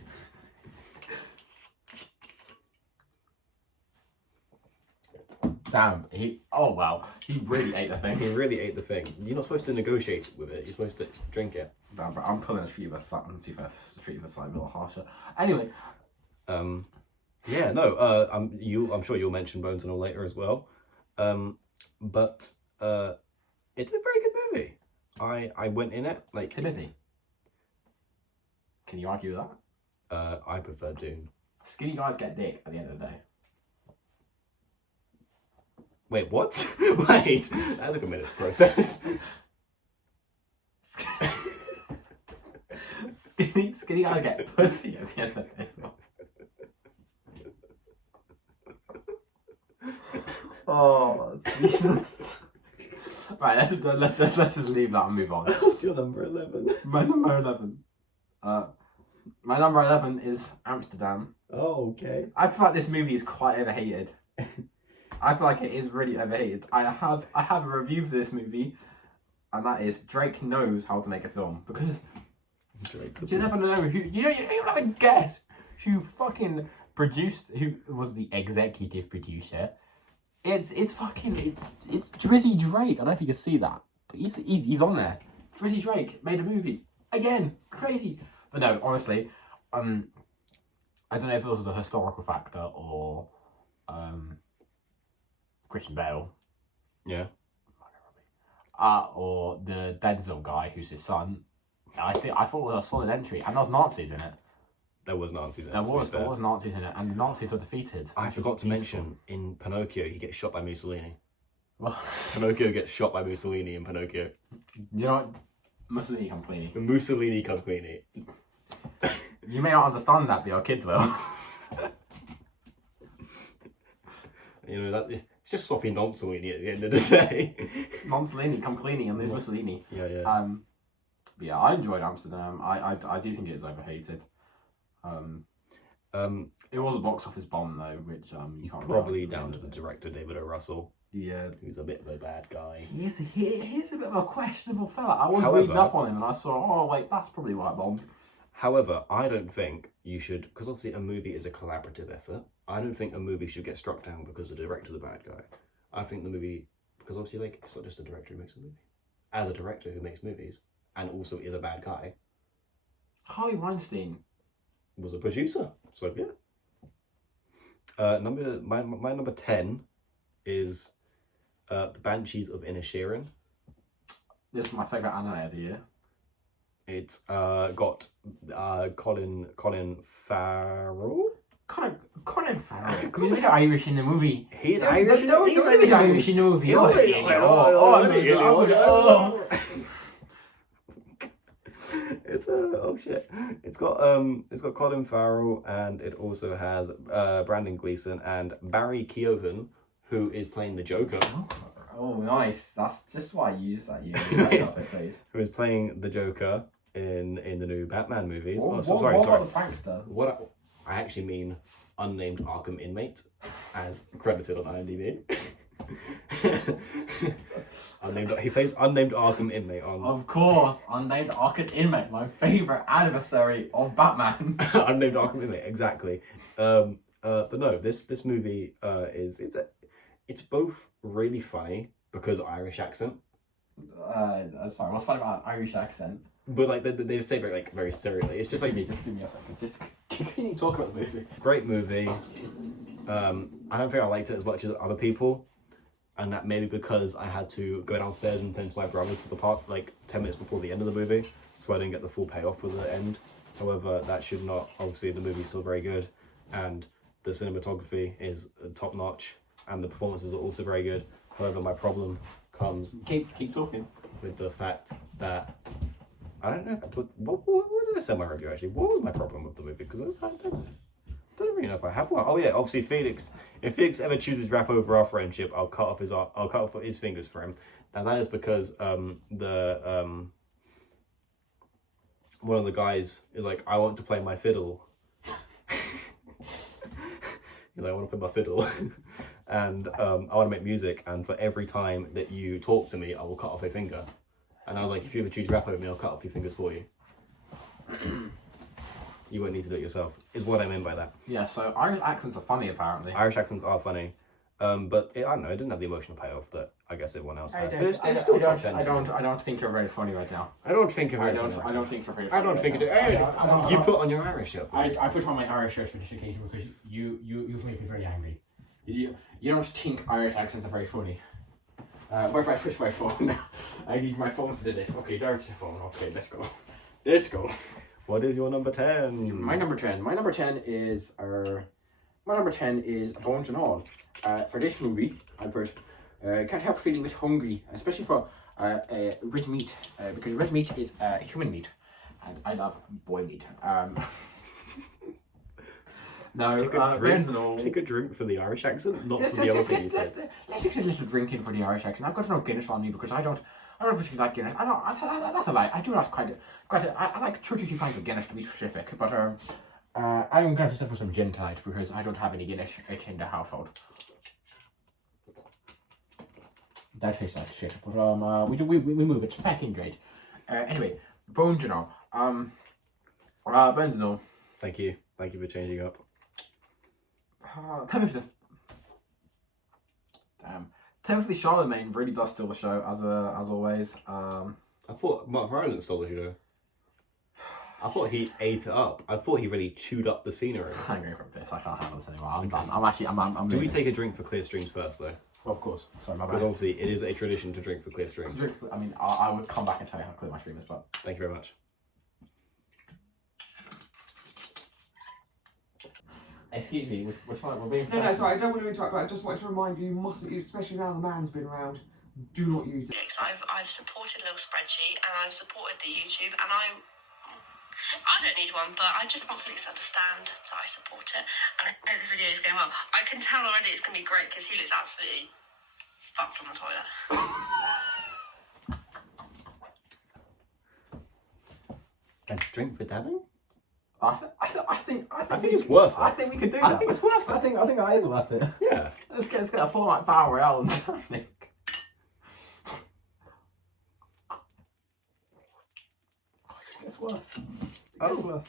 Damn. Oh wow. He really ate the thing. He really ate the thing. You're not supposed to negotiate with it. You're supposed to drink it. Damn, bro, I'm pulling a treat of a slightly a little harsher. Anyway. Yeah, no. I'm sure you'll mention Bones and All later as well. But it's a very good movie. I went in it like. Timothy. Can you argue with that? I prefer Dune. Skinny guys get dick at the end of the day. Wait, what? Wait, that took a minute to process. Skinny guys get pussy at the end of the day. Oh, Jesus. Right, let's just leave that and move on. What's your number 11? My number 11. My number 11 is Amsterdam. Oh, okay. I feel like this movie is quite overhated. I feel like it is really overhated. I have a review for this movie, and that is Drake knows how to make a film, because you never know who you don't have to guess who fucking produced, who was the executive producer. It's Drizzy Drake. I don't know if you can see that, but he's on there. Drizzy Drake made a movie again. Crazy, but no, honestly, I don't know if it was a historical factor or Christian Bale. Yeah. Or the Denzel guy who's his son. I thought it was a solid entry, and there was Nazis in it. There was Nazis in it. There was Nazis in it, and the Nazis were defeated. I which was forgot to beautiful. mention, in Pinocchio, he gets shot by Mussolini. Well, Pinocchio gets shot by Mussolini in Pinocchio. you know what? Mussolini completely. Mussolini completely. You may not understand that, but your kids will. You know, that it's just sloppy Mussolini at the end of the day. Mussolini, come cleany, and there's Mussolini. Yeah. But yeah, I enjoyed Amsterdam. I do think it is overhated. It was a box office bomb though, which you can't Probably really down argue to the with. director, David O. Russell, Yeah, who's a bit of a bad guy. he's a bit of a questionable fella. I was However- reading up on him and I saw, oh wait, that's probably why it bombed. However, I don't think you should, because obviously a movie is a collaborative effort. I don't think a movie should get struck down because the director's a bad guy. I think the movie, because obviously, like, it's not just a director who makes a movie. As a director who makes movies, and also is a bad guy, Harvey Weinstein. was a producer. So yeah. My number 10 is The Banshees of Inisherin. This is my favourite anime of the year. It's got Colin Farrell. Colin Farrell. He's a bit Irish in the movie. He's Irish. He's Irish in the movie. It's oh shit. It's got Colin Farrell, and it also has Brandon Gleeson and Barry Keoghan, who is playing the Joker. Oh, nice. That's just why I use that. You please. Who is playing the Joker in the new Batman movies? Sorry. Sorry. What about the prankster? What I actually mean unnamed Arkham inmate, as credited on IMDb. He plays unnamed Arkham inmate on. Of course, unnamed Arkham Inmate, my favourite adversary of Batman. Unnamed Arkham inmate, exactly. But no, this movie it's both really funny because Irish accent. That's fine. What's funny about an Irish accent? But like they say very serially. It's just like Just give me a second. Just continue talking about the movie. great movie. I don't think I liked it as much as other people. and that maybe because I had to go downstairs and tend to my brothers for the part like 10 minutes before the end of the movie, so I didn't get the full payoff for the end. However, that should not. Obviously, the movie's still very good, and the cinematography is top notch, and the performances are also very good. However, my problem comes Keep talking. with the fact that I don't know. What did I say in my review actually? What was my problem with the movie? Because I don't really know if I have one. Oh yeah, obviously Felix. If Felix ever chooses rap over our friendship, I'll cut off his fingers for him. And that is because one of the guys is like, I want to play my fiddle. He's like, I want to play my fiddle. And I want to make music, and for every time that you talk to me, I will cut off a finger. And I was like, if you ever choose rap over me, I'll cut off your fingers for you. You won't need to do it yourself, is what I mean by that. Yeah, so Irish accents are funny, apparently. Irish accents are funny. But I don't know, it didn't have the emotional payoff that I guess everyone else had. I But it's still top 10. I don't think you're very funny right now. I don't think of it. I don't think you're very funny. I don't think it. Hey, you put on your Irish shirt. I put on my Irish shirt for this occasion because you've made me very angry. You don't think Irish accents are very funny? What if I push my phone? I need my phone for this. Okay, direct your phone. Okay, let's go. Let's go. What is your number 10? My number 10. My number 10 is Bones and All. For this movie, I put can't help feeling a bit hungry, especially for red meat, because red meat is human meat, and I love boy meat. No, Bones and All. Take a drink for the Irish accent, not for the other thing you said. Let's take a little drink in for the Irish accent. I've got no Guinness on me because I don't particularly like Guinness. That's a lie. I do not I like 32 pints of Guinness to be specific, but I'm going to settle for some gin tonight because I don't have any Guinness in the household. That tastes like shit, but we move it. It's fucking great. Anyway, Bones and All. Bones and All. Thank you for changing up. Timothy Chalamet really does steal the show as always. I thought Mark Rylance stole the show. I thought he ate it up. I thought he really chewed up the scenery. I'm going for this. I can't handle this anymore. I'm done. I'm Do we take a drink for clear streams first though? Of course. Sorry, my Because bad. obviously it is a tradition to drink for clear streams. I mean, I would come back and tell you how clear my stream is, but Thank you very much. excuse me, we're trying. We're being. No, sorry, I don't want to interrupt, but I just wanted to remind you, you mustn't use, especially now the man's been around, do not use it. I've supported Little Spreadsheet and I've supported the YouTube, and I don't need one, but I just want Felix to understand that I support it, and I hope the video is going well. I can tell already it's going to be great because he looks absolutely fucked on the toilet. A drink for dabbing? I think it's worth it. I think we could do that. I think it's worth it. I think that is worth it. Yeah. Let's get a full like Battle Royale and something. It gets worse.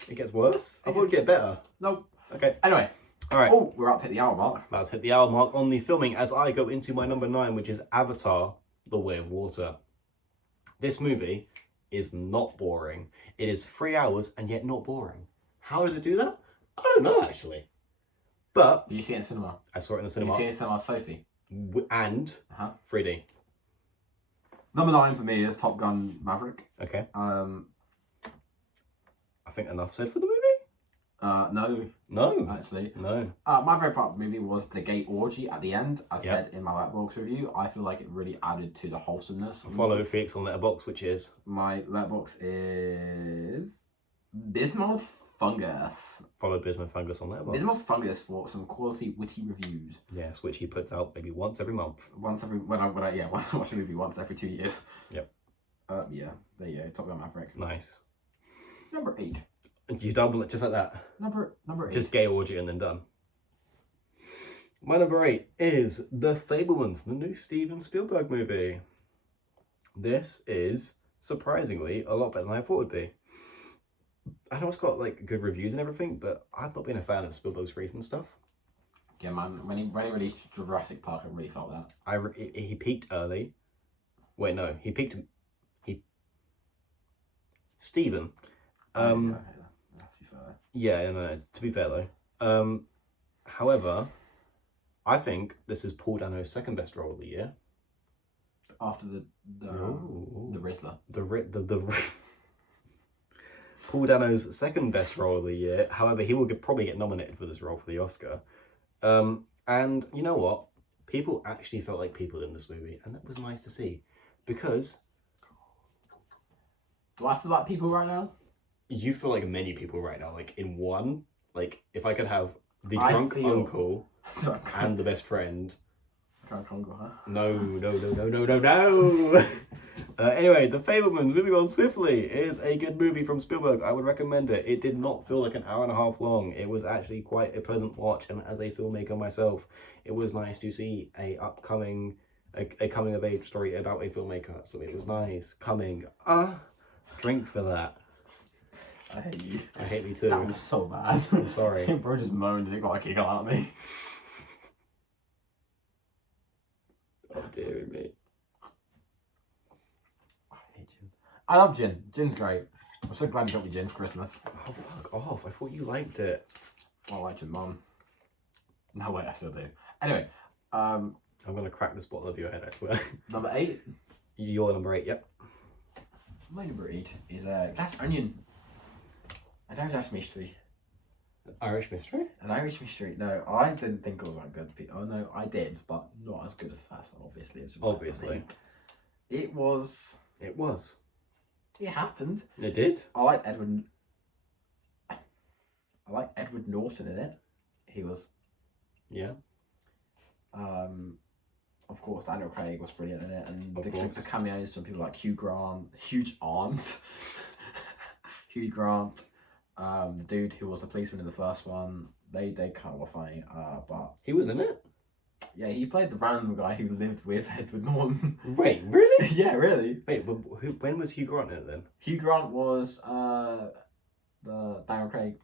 It gets worse? I thought it'd get better. Nope. Okay. Anyway. Alright. Oh, we're up to the hour mark. Let's hit the hour mark on the filming as I go into my number 9, which is Avatar: The Way of Water. This movie is not boring. It is 3 hours and yet not boring. How does it do that? I don't know actually. But Did you see it in cinema? I saw it in the Did cinema you see it in cinema, Sophie? and 3D. Number 9 for me is Top Gun Maverick. Okay. I think enough said for the movie? No, actually. No. My favourite part of the movie was the gay orgy at the end. As Yep. said in my Letterboxd review, I feel like it really added to the wholesomeness. Follow Felix on Letterboxd, which is My Letterboxd is Bismal Fungus. follow Bismuth Fungus on Letterboxd. Bismal Fungus for some quality, witty reviews. Yes, which he puts out maybe once every month. When I watch a movie once every 2 years. Yep. Yeah, there you go. Top Gun Maverick. Nice. Number 8. You double it just like that. Number 8. Just gay orgy and then done. My number 8 is The Fabelmans, the new Steven Spielberg movie. This is, surprisingly, a lot better than I thought it would be. I know it's got like good reviews and everything, but I've not been a fan of Spielberg's recent stuff. Yeah, man. When he released Jurassic Park, I really felt that. He peaked early. Wait, no, he peaked. Steven. That's to be fair. Yeah, no, to be fair though. However, I think this is Paul Dano's second best role of the year. After the Rizzler. Paul Dano's second best role of the year. However, he will probably get nominated for this role for the Oscar. And you know what? People actually felt like people in this movie, and that was nice to see. Because... Do I feel like people right now? You feel like many people right now, like in one. Like, if I could have the drunk uncle and the best friend. Drunk uncle, huh? No. Anyway, The Fabelmans, moving on swiftly, is a good movie from Spielberg. I would recommend it. It did not feel like an hour and a half long. It was actually quite a pleasant watch, and as a filmmaker myself, it was nice to see a coming of age story about a filmmaker. So it was nice. Drink for that. I hate you. I hate me too. That was so bad. I'm sorry. Bro just moaned and it got like giggle at me. Oh dear me. I hate gin. I love gin. Gin's great. I'm so glad you got me gin for Christmas. Oh fuck off. I thought you liked it. I like gin, Mum. No, wait, I still do. Anyway, I'm gonna crack this bottle of your head, I swear. number 8. You're number 8, yep. My number 8 is Glass Onion. An Irish mystery. Irish mystery? An Irish mystery. No, I didn't think it was that good. Oh no, I did, but not as good as the first one, obviously. Obviously. It was. It was. It happened. It did? I liked Edward Norton in it. He was. Yeah. Of course, Daniel Craig was brilliant in it, and Of the cameos from people like Hugh Grant, Hugh Grant, the dude who was the policeman in the first one. They kind of were funny, but He was in it? yeah, he played the random guy who lived with Edward Norton. Wait, really? Yeah, really. Wait, but when was Hugh Grant in it then? Hugh Grant was the Daniel Craig,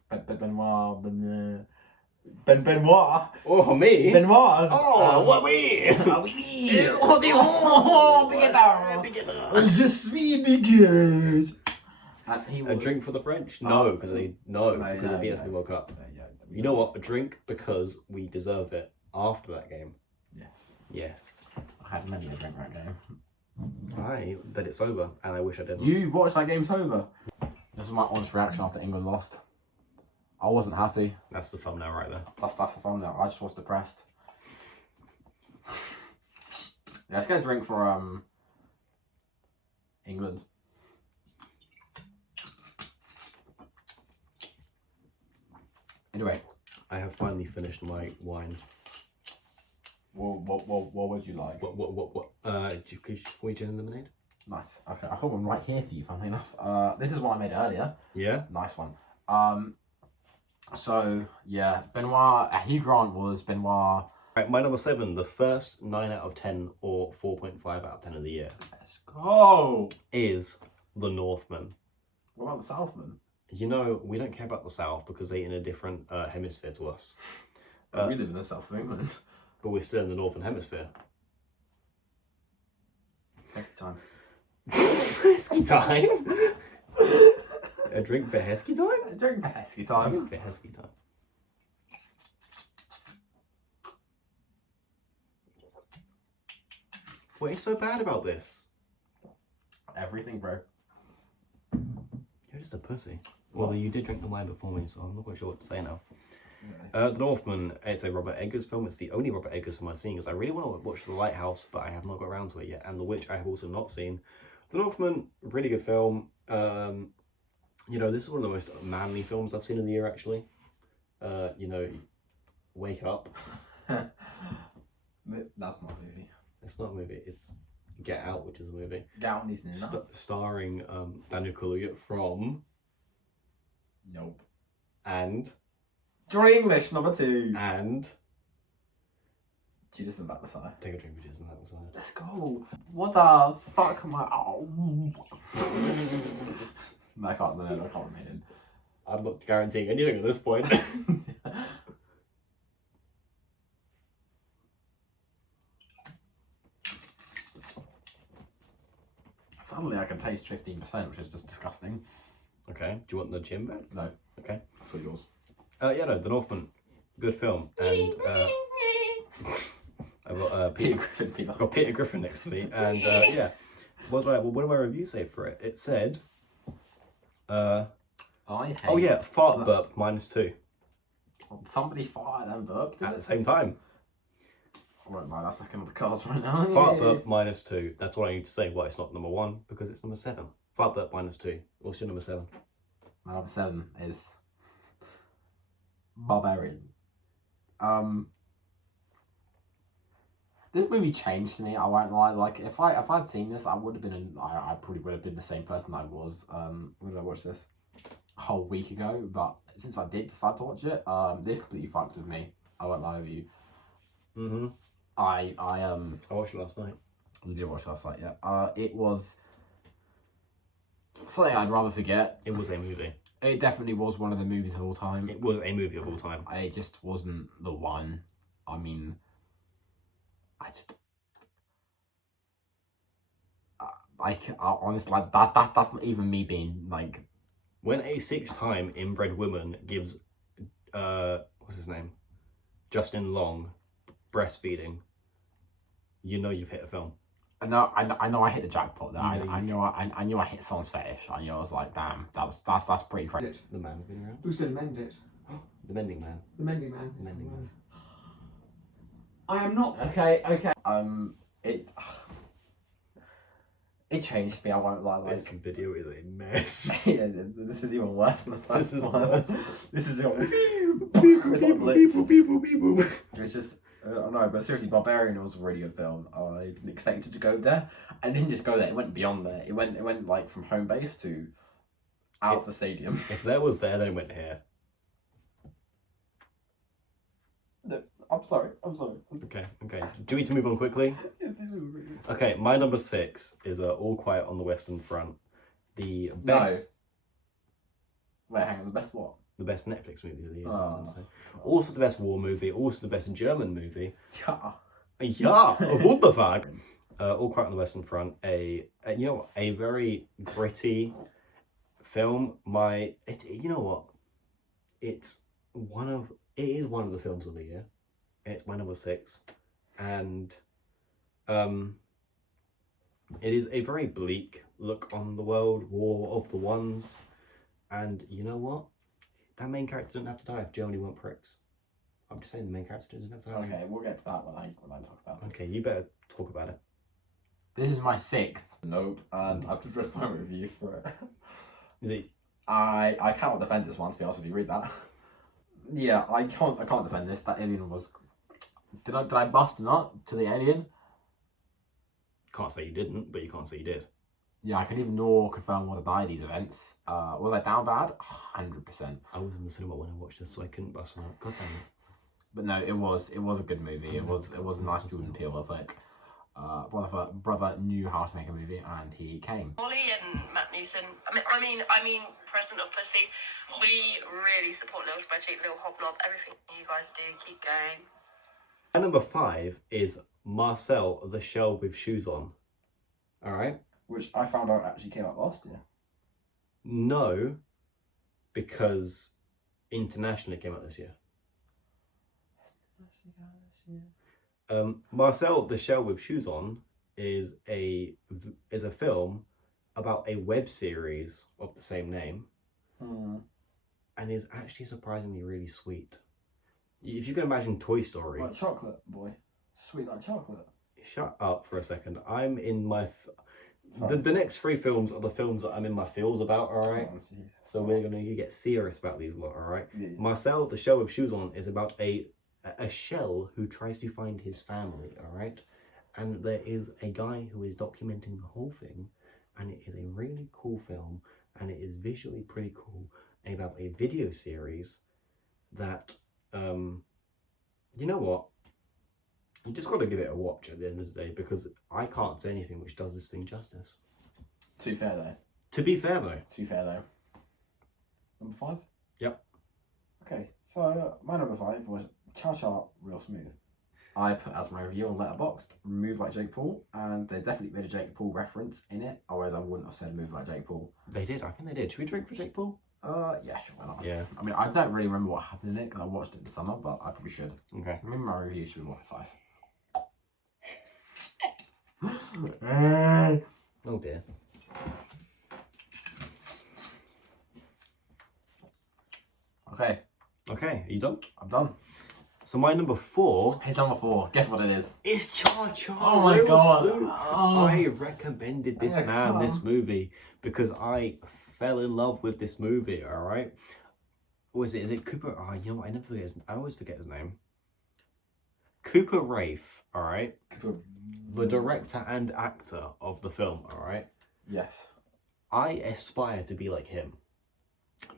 Benoit. Oh, me? Benoit. what we? Je suis bigot. And he was A drink for the French? No, because they because no, of the World Cup. You know what? A drink because we deserve it after that game. Yes. Yes. I had many a drink that game. That it's over, and I wish I didn't. You watched that game sober. This is my honest reaction after England lost. I wasn't happy. That's the thumbnail right there. That's the thumbnail. I just was depressed. Yeah, let's get a drink for England. Anyway, I have finally finished my wine. what would you like? What? Could you pour gin and lemonade? Nice. Okay, I got one right here for you, funnily enough. This is what I made earlier. Yeah? Nice one. So, yeah, Benoit, Hugh Grant was Benoit. Right, my number 7, the first 9 out of 10 or 4.5 out of 10 of the year Let's go! is The Northman. What about the Southman? You know, we don't care about the South because they're in a different hemisphere to us. We live in the south of England. But we're still in the Northern Hemisphere. Pesky time. Hesky time? A drink for Hesky time? A drink for Pesky A time. drink for Hesky time. What is so bad about this? Everything, bro. You're just a pussy. Well, you did drink the wine before me, so I'm not quite sure what to say now. The Northman, it's a Robert Eggers film. It's the only Robert Eggers film I've seen because I really want to watch The Lighthouse, but I have not got around to it yet. And The Witch I have also not seen. The Northman, really good film. You know, this is one of the most manly films I've seen in the year, actually. You know, Wake Up. That's not a movie. It's not a movie, it's Get Out, which is a movie. Down these nuts. Starring Daniel Kaluuya from... Nope. And... Johnny English, number 2. And... Judas and the Black Messiah. Take a drink, bitches, and that was it. Let's go. What the fuck am I... Oh. No, I can't remain in. I'm not guaranteeing anything at this point. Suddenly I can taste 15%, which is just disgusting. Okay, do you want the gin back? No, Okay. that's all yours. Yeah, no, The Northman, good film. And I've got Peter Griffin. I've got Peter Griffin next to me, and yeah. What did my review say for it? It said, I hate. oh yeah, fart burp -2 Somebody farted and burped. at the same time. I won't lie, that's second on the cards right now. Fart burp -2. That's what I need to say. Well, it's not number 1 because it's number 7. Fart burp -2. What's your number 7? My number 7 is Barbarian. This movie changed me. I won't lie. Like if I'd seen this, I would have been. I probably would have been the same person I was. When did I watch this? A whole week ago. But since I did decide to watch it, this completely fucked with me. I won't lie with you. I watched it last night. You did watch last night, yeah. It was something I'd rather forget. It was a movie. It definitely was one of the movies of all time. It was a movie of all time. It just wasn't the one. I mean, honestly, like that's not even me being like. When a 6-time inbred woman gives, what's his name, Justin Long, breastfeeding, you know you've hit a film. I know I hit the jackpot there. I knew I hit someone's fetish. I knew I was like, damn, that's pretty crazy. The man's been around. Who's going to mend it? The mending man. The mending man. The mending man. I am not. Okay. It changed me. I won't lie. Like This video is a mess. yeah, this is even worse than the first This is one. worse. This is your. It's just. No, but seriously, Barbarian was a really good film. I didn't expect it to go there. I didn't just go there. It went beyond there. It went like from home base to out of the stadium. If there was there, then it went here. No, I'm sorry. Okay. Do we need to move on quickly? Okay, my number 6 is All Quiet on the Western Front. The best. Wait, hang on. The best what? The best Netflix movie of the year. Oh, also the best war movie. Also the best German movie. Yeah. Yeah, what the fuck? All Quiet on the Western Front. A very gritty film. You know what? It is one of the films of the year. It's my number 6, and it is a very bleak look on the world, War of the Ones, and you know what? That main character didn't have to die if Germany weren't pricks. I'm just saying the main character didn't have to die. Okay, we'll get to that when I talk about it. Okay, you better talk about it. This is my 6th. Nope, and I've just read my review for it. Is it? I cannot defend this one, to be honest with you. Read that. Yeah, I can't defend this. That alien was. Did I bust a nut to the alien? Can't say you didn't, but you can't say you did. Yeah, I can even nor confirm what I died these events. Was I down bad? 100%. I was in the cinema when I watched this, so I couldn't bust it out. God damn it. But no, it was a good movie. It was a nice Jordan Peele effect. Brother knew how to make a movie, and he came. Molly and Matt Newson. I mean, President of Pussy. We really support Lil Spreadsheet, Lil Hobnob, everything you guys do. Keep going. And number 5 is Marcel the Shell with Shoes On. All right. Which I found out actually came out last year. No, because internationally it came out this year. Marcel the Shell with Shoes On is a film about a web series of the same name, and is actually surprisingly really sweet. If you can imagine Toy Story. Like chocolate, boy. Sweet like chocolate. Shut up for a second. I'm in my... The next 3 films are the films that I'm in my feels about, alright? Oh, so we're going to get serious about these lot, alright? Yeah. Marcel, the Shell with Shoes On, is about a shell who tries to find his family, alright? And there is a guy who is documenting the whole thing, and it is a really cool film, and it is visually pretty cool, about a video series that, you know what? You just got to give it a watch at the end of the day, because I can't say anything which does this thing justice. To be fair though. To be fair though. Number 5? Yep. Okay, so my number 5 was Cha Cha Real Smooth. I put as my review on Letterboxd, Move Like Jake Paul, and they definitely made a Jake Paul reference in it, otherwise I wouldn't have said Move Like Jake Paul. They did, I think they did. Should we drink for Jake Paul? Yeah, sure, why not? Yeah. I mean, I don't really remember what happened in it because I watched it in the summer, but I probably should. Okay. Maybe my review should be more concise. Oh dear. Okay, Okay, are you done? I'm done. So my number 4 Here's number 4. Guess what it is? is Cha Cha. Oh my god. I recommended this Oh my God. this movie because I fell in love with this movie, alright? Was it? Is it Cooper? Oh, you know what? I always forget his name. Cooper Rafe, alright? The director and actor of the film, alright? Yes. I aspire to be like him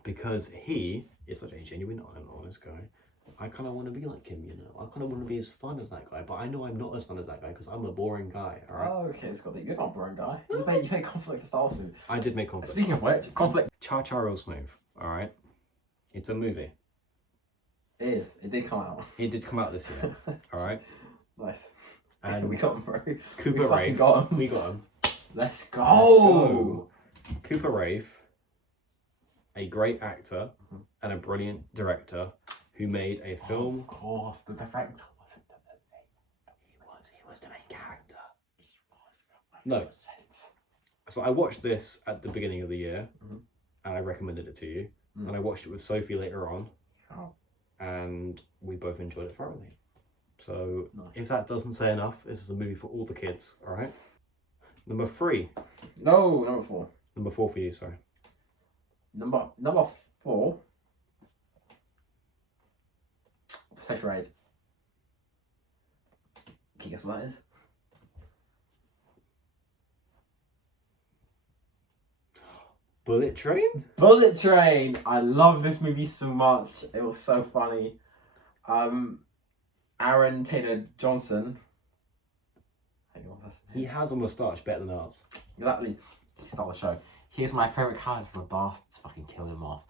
because he is such a genuine and honest guy. I kind of want to be like him, you know. I kind of want to be as fun as that guy, but I know I'm not as fun as that guy because I'm a boring guy, alright? Oh, okay, Scott, you're not a boring guy. You made Conflict a Star Wars movie. I did make conflict. Speaking of which, Conflict Cha Cha Real Smooth, alright? It's a movie. is. It did come out. It did come out this year, alright? Nice. And we got him, bro. Cooper we fucking Rafe. got him. We got him. Let's go. go. Cooper Rafe, a great actor and a brilliant director who made a film. Of course, the director wasn't the main. He was the main character. No. So I watched this at the beginning of the year, and I recommended it to you. And I watched it with Sophie later on, and we both enjoyed it thoroughly. So if that doesn't say enough, this is a movie for all the kids, all right? Number 3. No, number 4. Number 4 for you, sorry. Number 4. Special Aid. Can you guess what that is? Bullet Train? Bullet Train. I love this movie so much. It was so funny. Aaron Taylor Johnson. Hang on, that's He has a moustache better than ours. exactly. He stole the show. Here's my favorite character. The bastards fucking killed him off.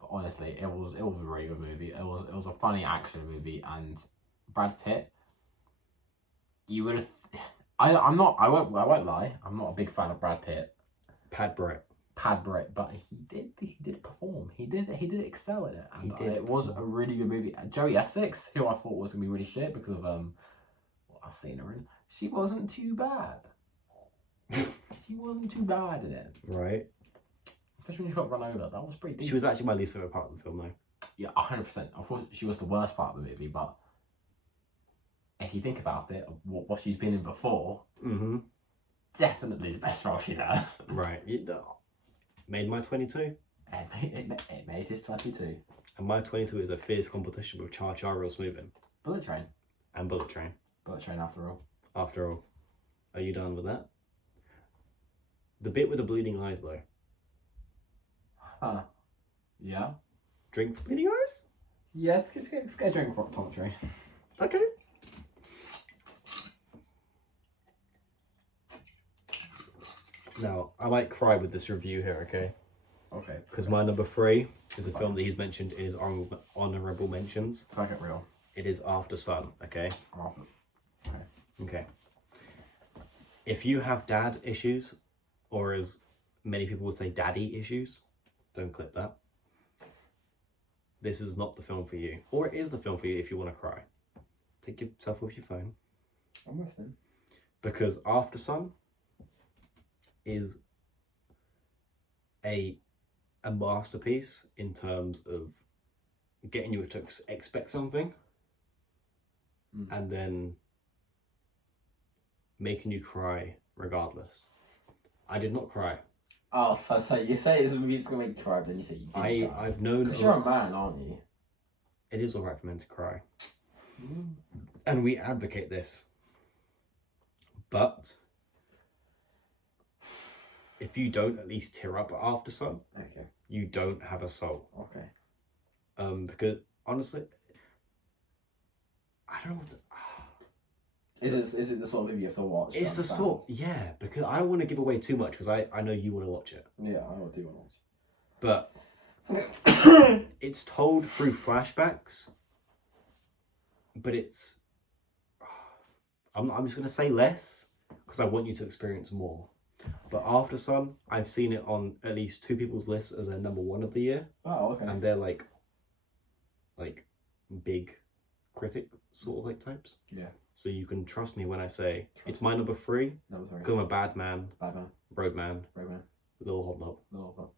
But honestly, it was a really good movie. It was a funny action movie, and Brad Pitt. You would have. I won't lie. I'm not a big fan of Brad Pitt. Pad Brett. But he did perform. He did excel in it. And He did it was a really good movie. Joey Essex, who I thought was gonna be really shit because of what I've seen her in, she wasn't too bad. She wasn't too bad in it. Right. Especially when she got run over. That was pretty decent. She was actually my least favourite part of the film, though. Yeah, 100%. Of course, she was the worst part of the movie, but if you think about it, what she's been in before, definitely the best role she's had. Right. Made my 22. It made his 22. And my 22 is a fierce competition with Cha Cha Real Smoothing Bullet Train. and Bullet Train. Bullet Train after all. After all. Are you done with that? The bit with the bleeding eyes, though. Huh. Yeah? Drink for bleeding eyes? Yes, let's get a drink for Tom Train. Okay. Now, I might cry with this review here, okay? Okay. Because my number 3 is a film that he's mentioned is honourable mentions. So I get real. It is After Sun, okay? I'm off it. Okay. Okay. If you have dad issues, or as many people would say, daddy issues, don't clip that. This is not the film for you. Or it is the film for you if you want to cry. Take yourself off your phone. I'm listening. Because After Sun is a masterpiece in terms of getting you to expect something and then making you cry regardless. I did not cry. Oh, so you say it's going to make you cry, but then you say you didn't cry. I've known... Because you're a man, aren't you? It is alright for men to cry. And we advocate this. But if you don't at least tear up After Sun, Okay. you don't have a soul. Okay. Because honestly, I don't know what to, Is it the sort of movie you have to watch? it's the sort, yeah, because I don't want to give away too much because I know you want to watch it. Yeah, I do want to watch. But it's told through flashbacks, but it's, I'm just going to say less because I want you to experience more. But After Sun, I've seen it on at least 2 people's lists as their number 1 of the year, Oh, okay. and they're like big critic sort of like types. Yeah. So you can trust me when I say it's my number 3. Number 3. Because I'm a bad man, Bad man. roadman, Roadman. Lil Hobnob, No, but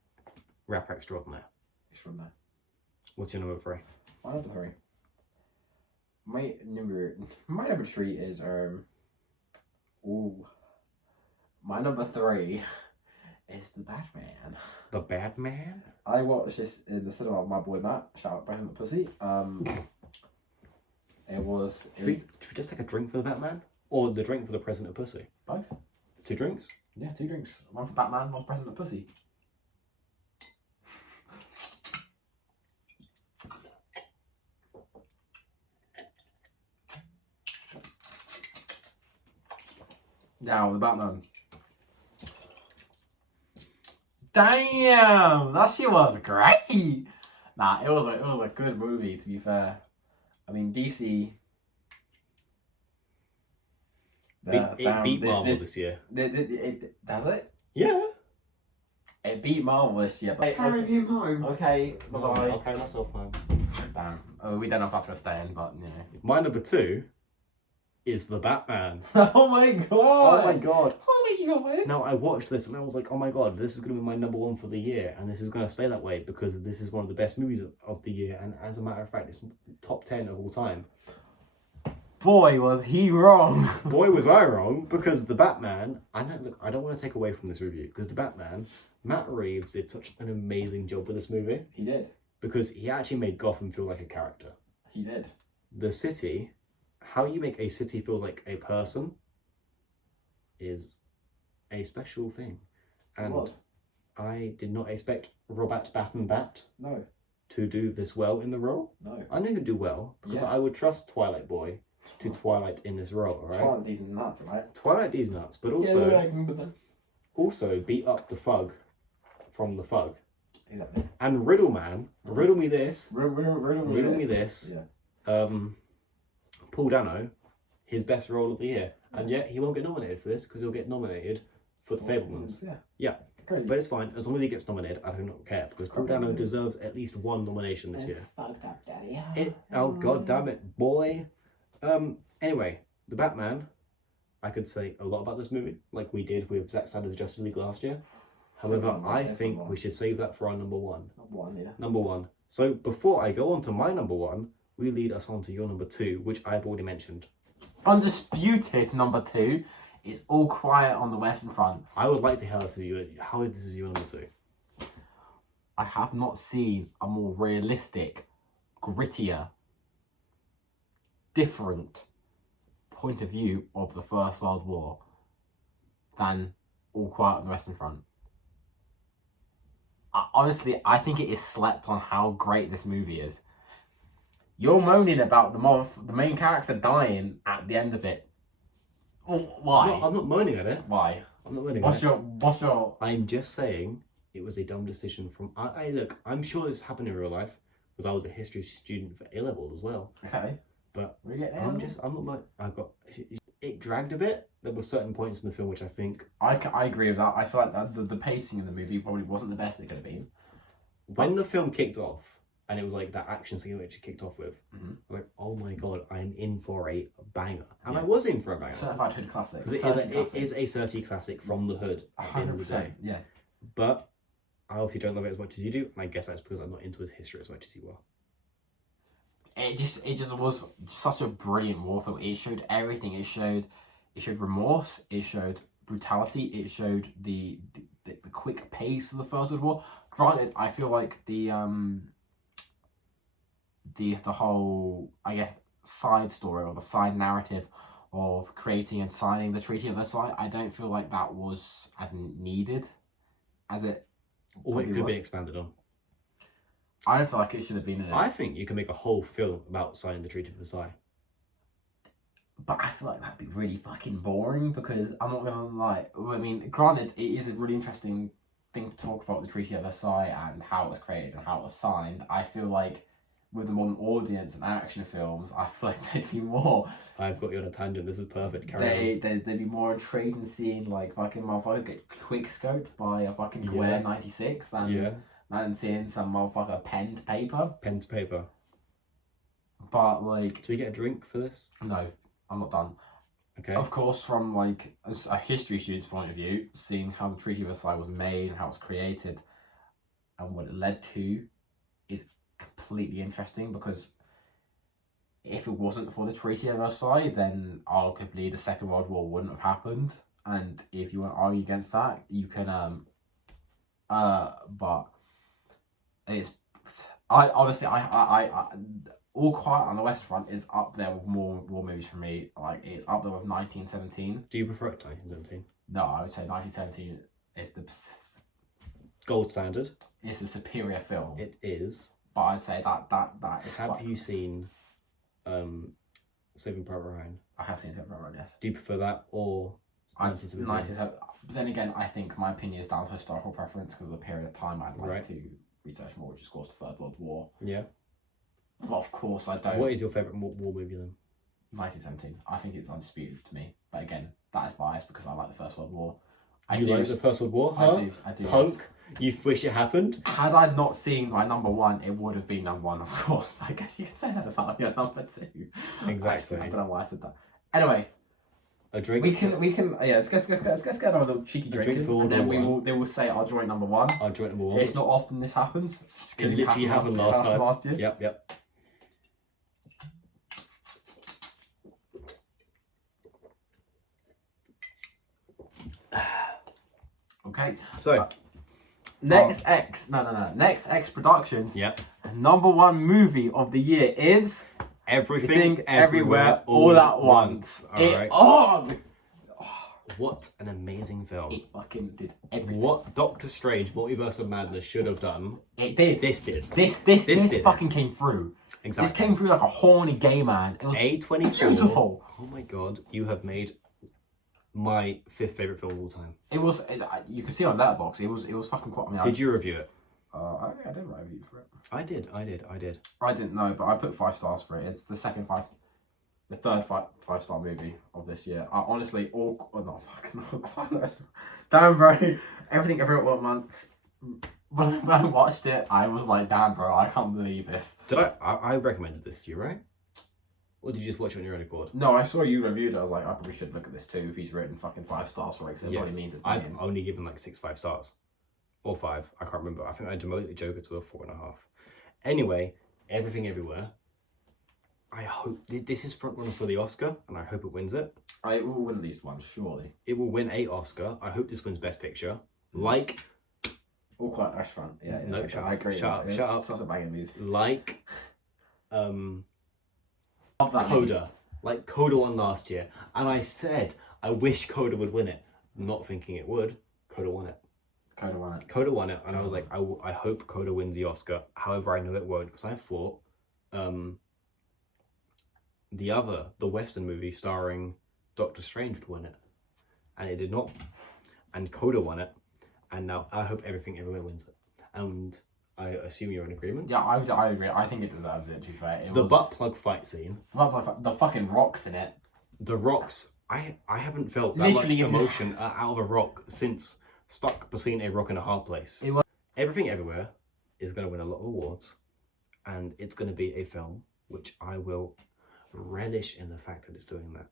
rapper extraordinaire. extraordinary. What's your number 3? My number 3. My number 3 is my number 3 is the Batman. The Batman? I watched this in the cinema with my boy Matt. Shout out President Pussy. It was Should we just take a drink for the Batman? Or the drink for the President of Pussy? both. 2 drinks? Yeah, 2 drinks. One for Batman, one for President Pussy. Now, the Batman. Damn! That shit was great! Nah, it was a good movie, to be fair. I mean, DC... It beat Marvel this year. Does it? Yeah. It beat Marvel this year, but... Carrying him home. Okay, bye-bye. Okay, myself home. Damn. Oh, we don't know if that's going to stay in, but, you know. My number 2 is the Batman. Oh my god! Oh my god. Oh my god! Now, I watched this and I was like, oh my god, this is going to be my number 1 for the year. And this is going to stay that way because this is one of the best movies of the year. And as a matter of fact, it's top 10 of all time. Boy, was he wrong! Boy, was I wrong, because the Batman, I don't want to take away from this review, because the Batman, Matt Reeves did such an amazing job with this movie, He did. because he actually made Gotham feel like a character. He did. The city, how you make a city feel like a person, is a special thing. It And was. I did not expect Robert Bat No. to do this well in the role. No. I knew he'd do well, because Yeah. I would trust Twilight Boy to Twilight in this role, alright? Twilight D's nuts, right? Twilight D's nuts, but also beat up the Thug from the Thug. Exactly. And Riddle Man, riddle me this, Riddle me this. Yeah. Paul Dano, his best role of the year, and yet he won't get nominated for this because he'll get nominated for The Fabelmans. Yeah. Yeah, Crazy. but it's fine as long as he gets nominated. I do not care because Paul Dano deserves at least 1 nomination this year. Fucked up, daddy. Oh god damn it, boy. Anyway, the Batman. I could say a lot about this movie, like we did with Zack Snyder's Justice League last year. However, I think we should save that for our number 1. Number 1. So before I go on to my number 1, we lead us on to your number 2, which I've already mentioned. Undisputed number 2 is All Quiet on the Western Front. I would like to hear how this is your number 2. I have not seen a more realistic, grittier, different point of view of the First World War than All Quiet on the Western Front. Honestly, I think it is slept on how great this movie is. You're moaning about the main character dying at the end of it. Why? I'm not moaning at it. Why? I'm not moaning What's at it. your? I'm just saying it was a dumb decision from... Look, I'm sure this happened in real life because I was a history student for A-level as well. Exactly. But We get there. I'm not... It dragged a bit. There were certain points in the film which I think... I agree with that. I feel like that the pacing in the movie probably wasn't the best it could have been. When the film kicked off, and it was like that action scene which it kicked off with, Mhm. I'm like, oh my god, I'm in for a banger. And I was in for a banger. Certified Hood classic. Because it is a Certi classic from the hood. At the end of the day. 100%. Yeah. But I obviously don't love it as much as you do, and I guess that's because I'm not into his history as much as you are. It just was such a brilliant war film. It showed everything. It showed remorse. It showed brutality. It showed the quick pace of the First World War. Granted, I feel like the whole, I guess, side story or the side narrative of creating and signing the Treaty of Versailles, I don't feel like that was as needed as it Or it probably could was. be expanded on. I don't feel like it should have been in it. I think you can make a whole film about signing the Treaty of Versailles. But I feel like that'd be really fucking boring because I'm not gonna lie. I mean, granted, it is a really interesting thing to talk about the Treaty of Versailles and how it was created and how it was signed. I feel like with the modern audience and action films, I feel like they'd be more. I've got you on a tangent. This is perfect. Carry on. They'd be more intrigued in seeing like fucking motherfuckers get quick scoped by a fucking Guerre 96 and seeing some motherfucker pen to paper. Pen to paper. But like, Do we get a drink for this? no, I'm not done. Okay. Of course, from like a history student's point of view, seeing how the Treaty of Versailles was made and how it was created and what it led to is completely interesting, because if it wasn't for the Treaty of Versailles, then arguably the Second World War wouldn't have happened. And if you want to argue against that, you can but it's I All Quiet on the Western Front is up there with more war movies for me. Like, it's up there with 1917. Do you prefer it to 1917? No, I would say 1917 is the Gold standard. it's a superior film. It is. But I'd say that is. Have you seen Saving Private Ryan? I have seen Saving Private Ryan, yes. Do you prefer that or 1917? But then again, I think my opinion is down to historical preference because of the period of time I'd like to research more, which is, of course, the Third World War. Yeah. But of course, I don't. What is your favourite war movie then? 1917. I think it's undisputed to me. But again, that is biased because I like the First World War. You like the First World War, huh? I do. Punk. Yes. You wish it happened? Had I not seen my number one, it would have been number one, of course. But I guess you could say that about your number two. Exactly. Actually, I don't know why I said that. Anyway, a drink. we can let's get another little cheeky drink, and then they will say our joint number one. Our joint number one. It's not often this happens. It literally happened last year. Yep. Okay. So Next X Productions. Yep. Number one movie of the year is Everything Everywhere All at Once. What an amazing film. It fucking did everything. What Doctor Strange Multiverse of Madness should have done. It did. This did. This did. fucking came through. Exactly. This came through like a horny gay man. It was A24. beautiful. Oh my god, you have made my 5th favourite film of all time. It was. You can see on Letterboxd. It was fucking quite. I mean, Did you review it? I did write a review for it. I did. I didn't know, but I put 5 stars for it. It's the third 5-star movie of this year. Honestly, damn, bro. Everything Everywhere All at Once. When I watched it, I was like, damn, bro, I can't believe this. Did I recommended this to you, right? Or did you just watch it on your own accord? No, I saw you reviewed it. I was like, I probably should look at this too if he's written fucking 5 stars for it, because it probably means it's I've brilliant. only given like 6 5-stars. Or 5. I can't remember. I think I demoted Joker to a 4.5. Anyway, Everything Everywhere. I hope this is front runner for the Oscar, and I hope it wins it. It will win at least one, surely. It will win a Oscar. I hope this wins Best Picture. Like, All Quiet on the Western Front. Yeah. No, okay, shut I up, agree. shut up, It's shut up. such a banging movie. like, Love that movie. Coda. Like Coda won last year, and I said I wish Coda would win it, not thinking it would. Coda won it. Coda won it. Coda won it, and I was like, I hope Coda wins the Oscar. However, I know it won't, because I thought the Western movie starring Doctor Strange would win it, and it did not. And Coda won it, and now I hope Everything Everywhere wins it. And I assume you're in agreement. Yeah, I agree. I think it deserves it, to be fair. The butt plug fight scene. The fucking rocks in it. The rocks. I haven't felt that Literally, much emotion out of a rock since Stuck Between a Rock and a Hard Place. It was. Everything Everywhere is going to win a lot of awards, and it's going to be a film which I will relish in the fact that it's doing that.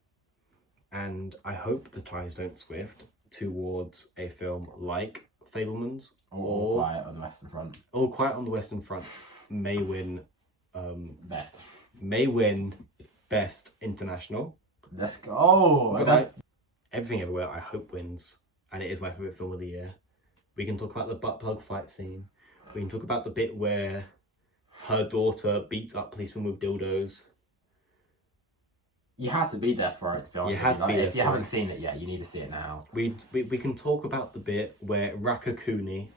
And I hope the ties don't swift towards a film like Fabelmans All Quiet on the Western Front. All Quiet on the Western Front may win Best International. Let's go. But Everything Everywhere I hope wins, and it is my favourite film of the year. We can talk about the butt plug fight scene. We can talk about the bit where her daughter beats up policemen with dildos. You had to be there for it, to be honest. You had to be there If you for haven't it. seen it yet, you need to see it now. We can talk about the bit where Rakakuni,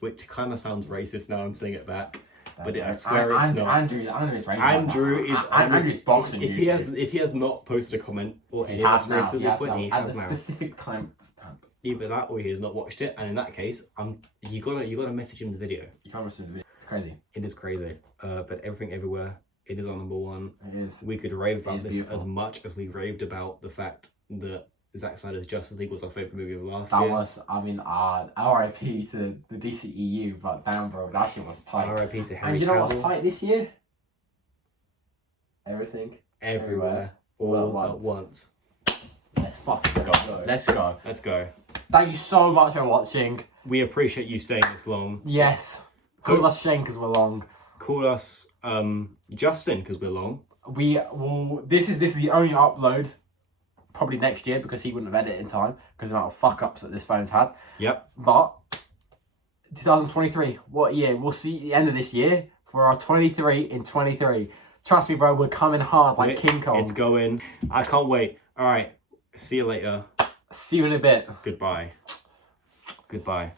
which kind of sounds racist now I'm saying it back, but I swear it's not. Andrew's Andrew's boxing. If he has not posted a comment or any of that's racist at this point, he has now. Specific time stamp. Either that or he has not watched it, and in that case, you gotta message him the video. You can't listen to the video. It's crazy. It is crazy. But Everything Everywhere, it is our number one. It is. We could rave about this beautiful. as much as we raved about the fact that Zack Snyder's Justice League was our favourite movie of last That year. was, I mean, RIP to the DCEU, but damn, bro, that shit was tight. R.I.P. to Henry And you know what's Cavill. tight this year? Everything. Everywhere. All at once. Let's fucking go. Let's go. Let's go. Thank you so much for watching. We appreciate you staying this long. Yes. Call us Shane because we're long. Call us Justin because we're long. We will. This is the only upload probably next year because he wouldn't have edited in time because of the amount of fuck ups that this phone's had. Yep. But 2023, what year? We'll see at the end of this year for our 23 in 23. Trust me, bro, we're coming hard like King Kong. It's going. I can't wait. All right. See you later. See you in a bit. Goodbye. Goodbye.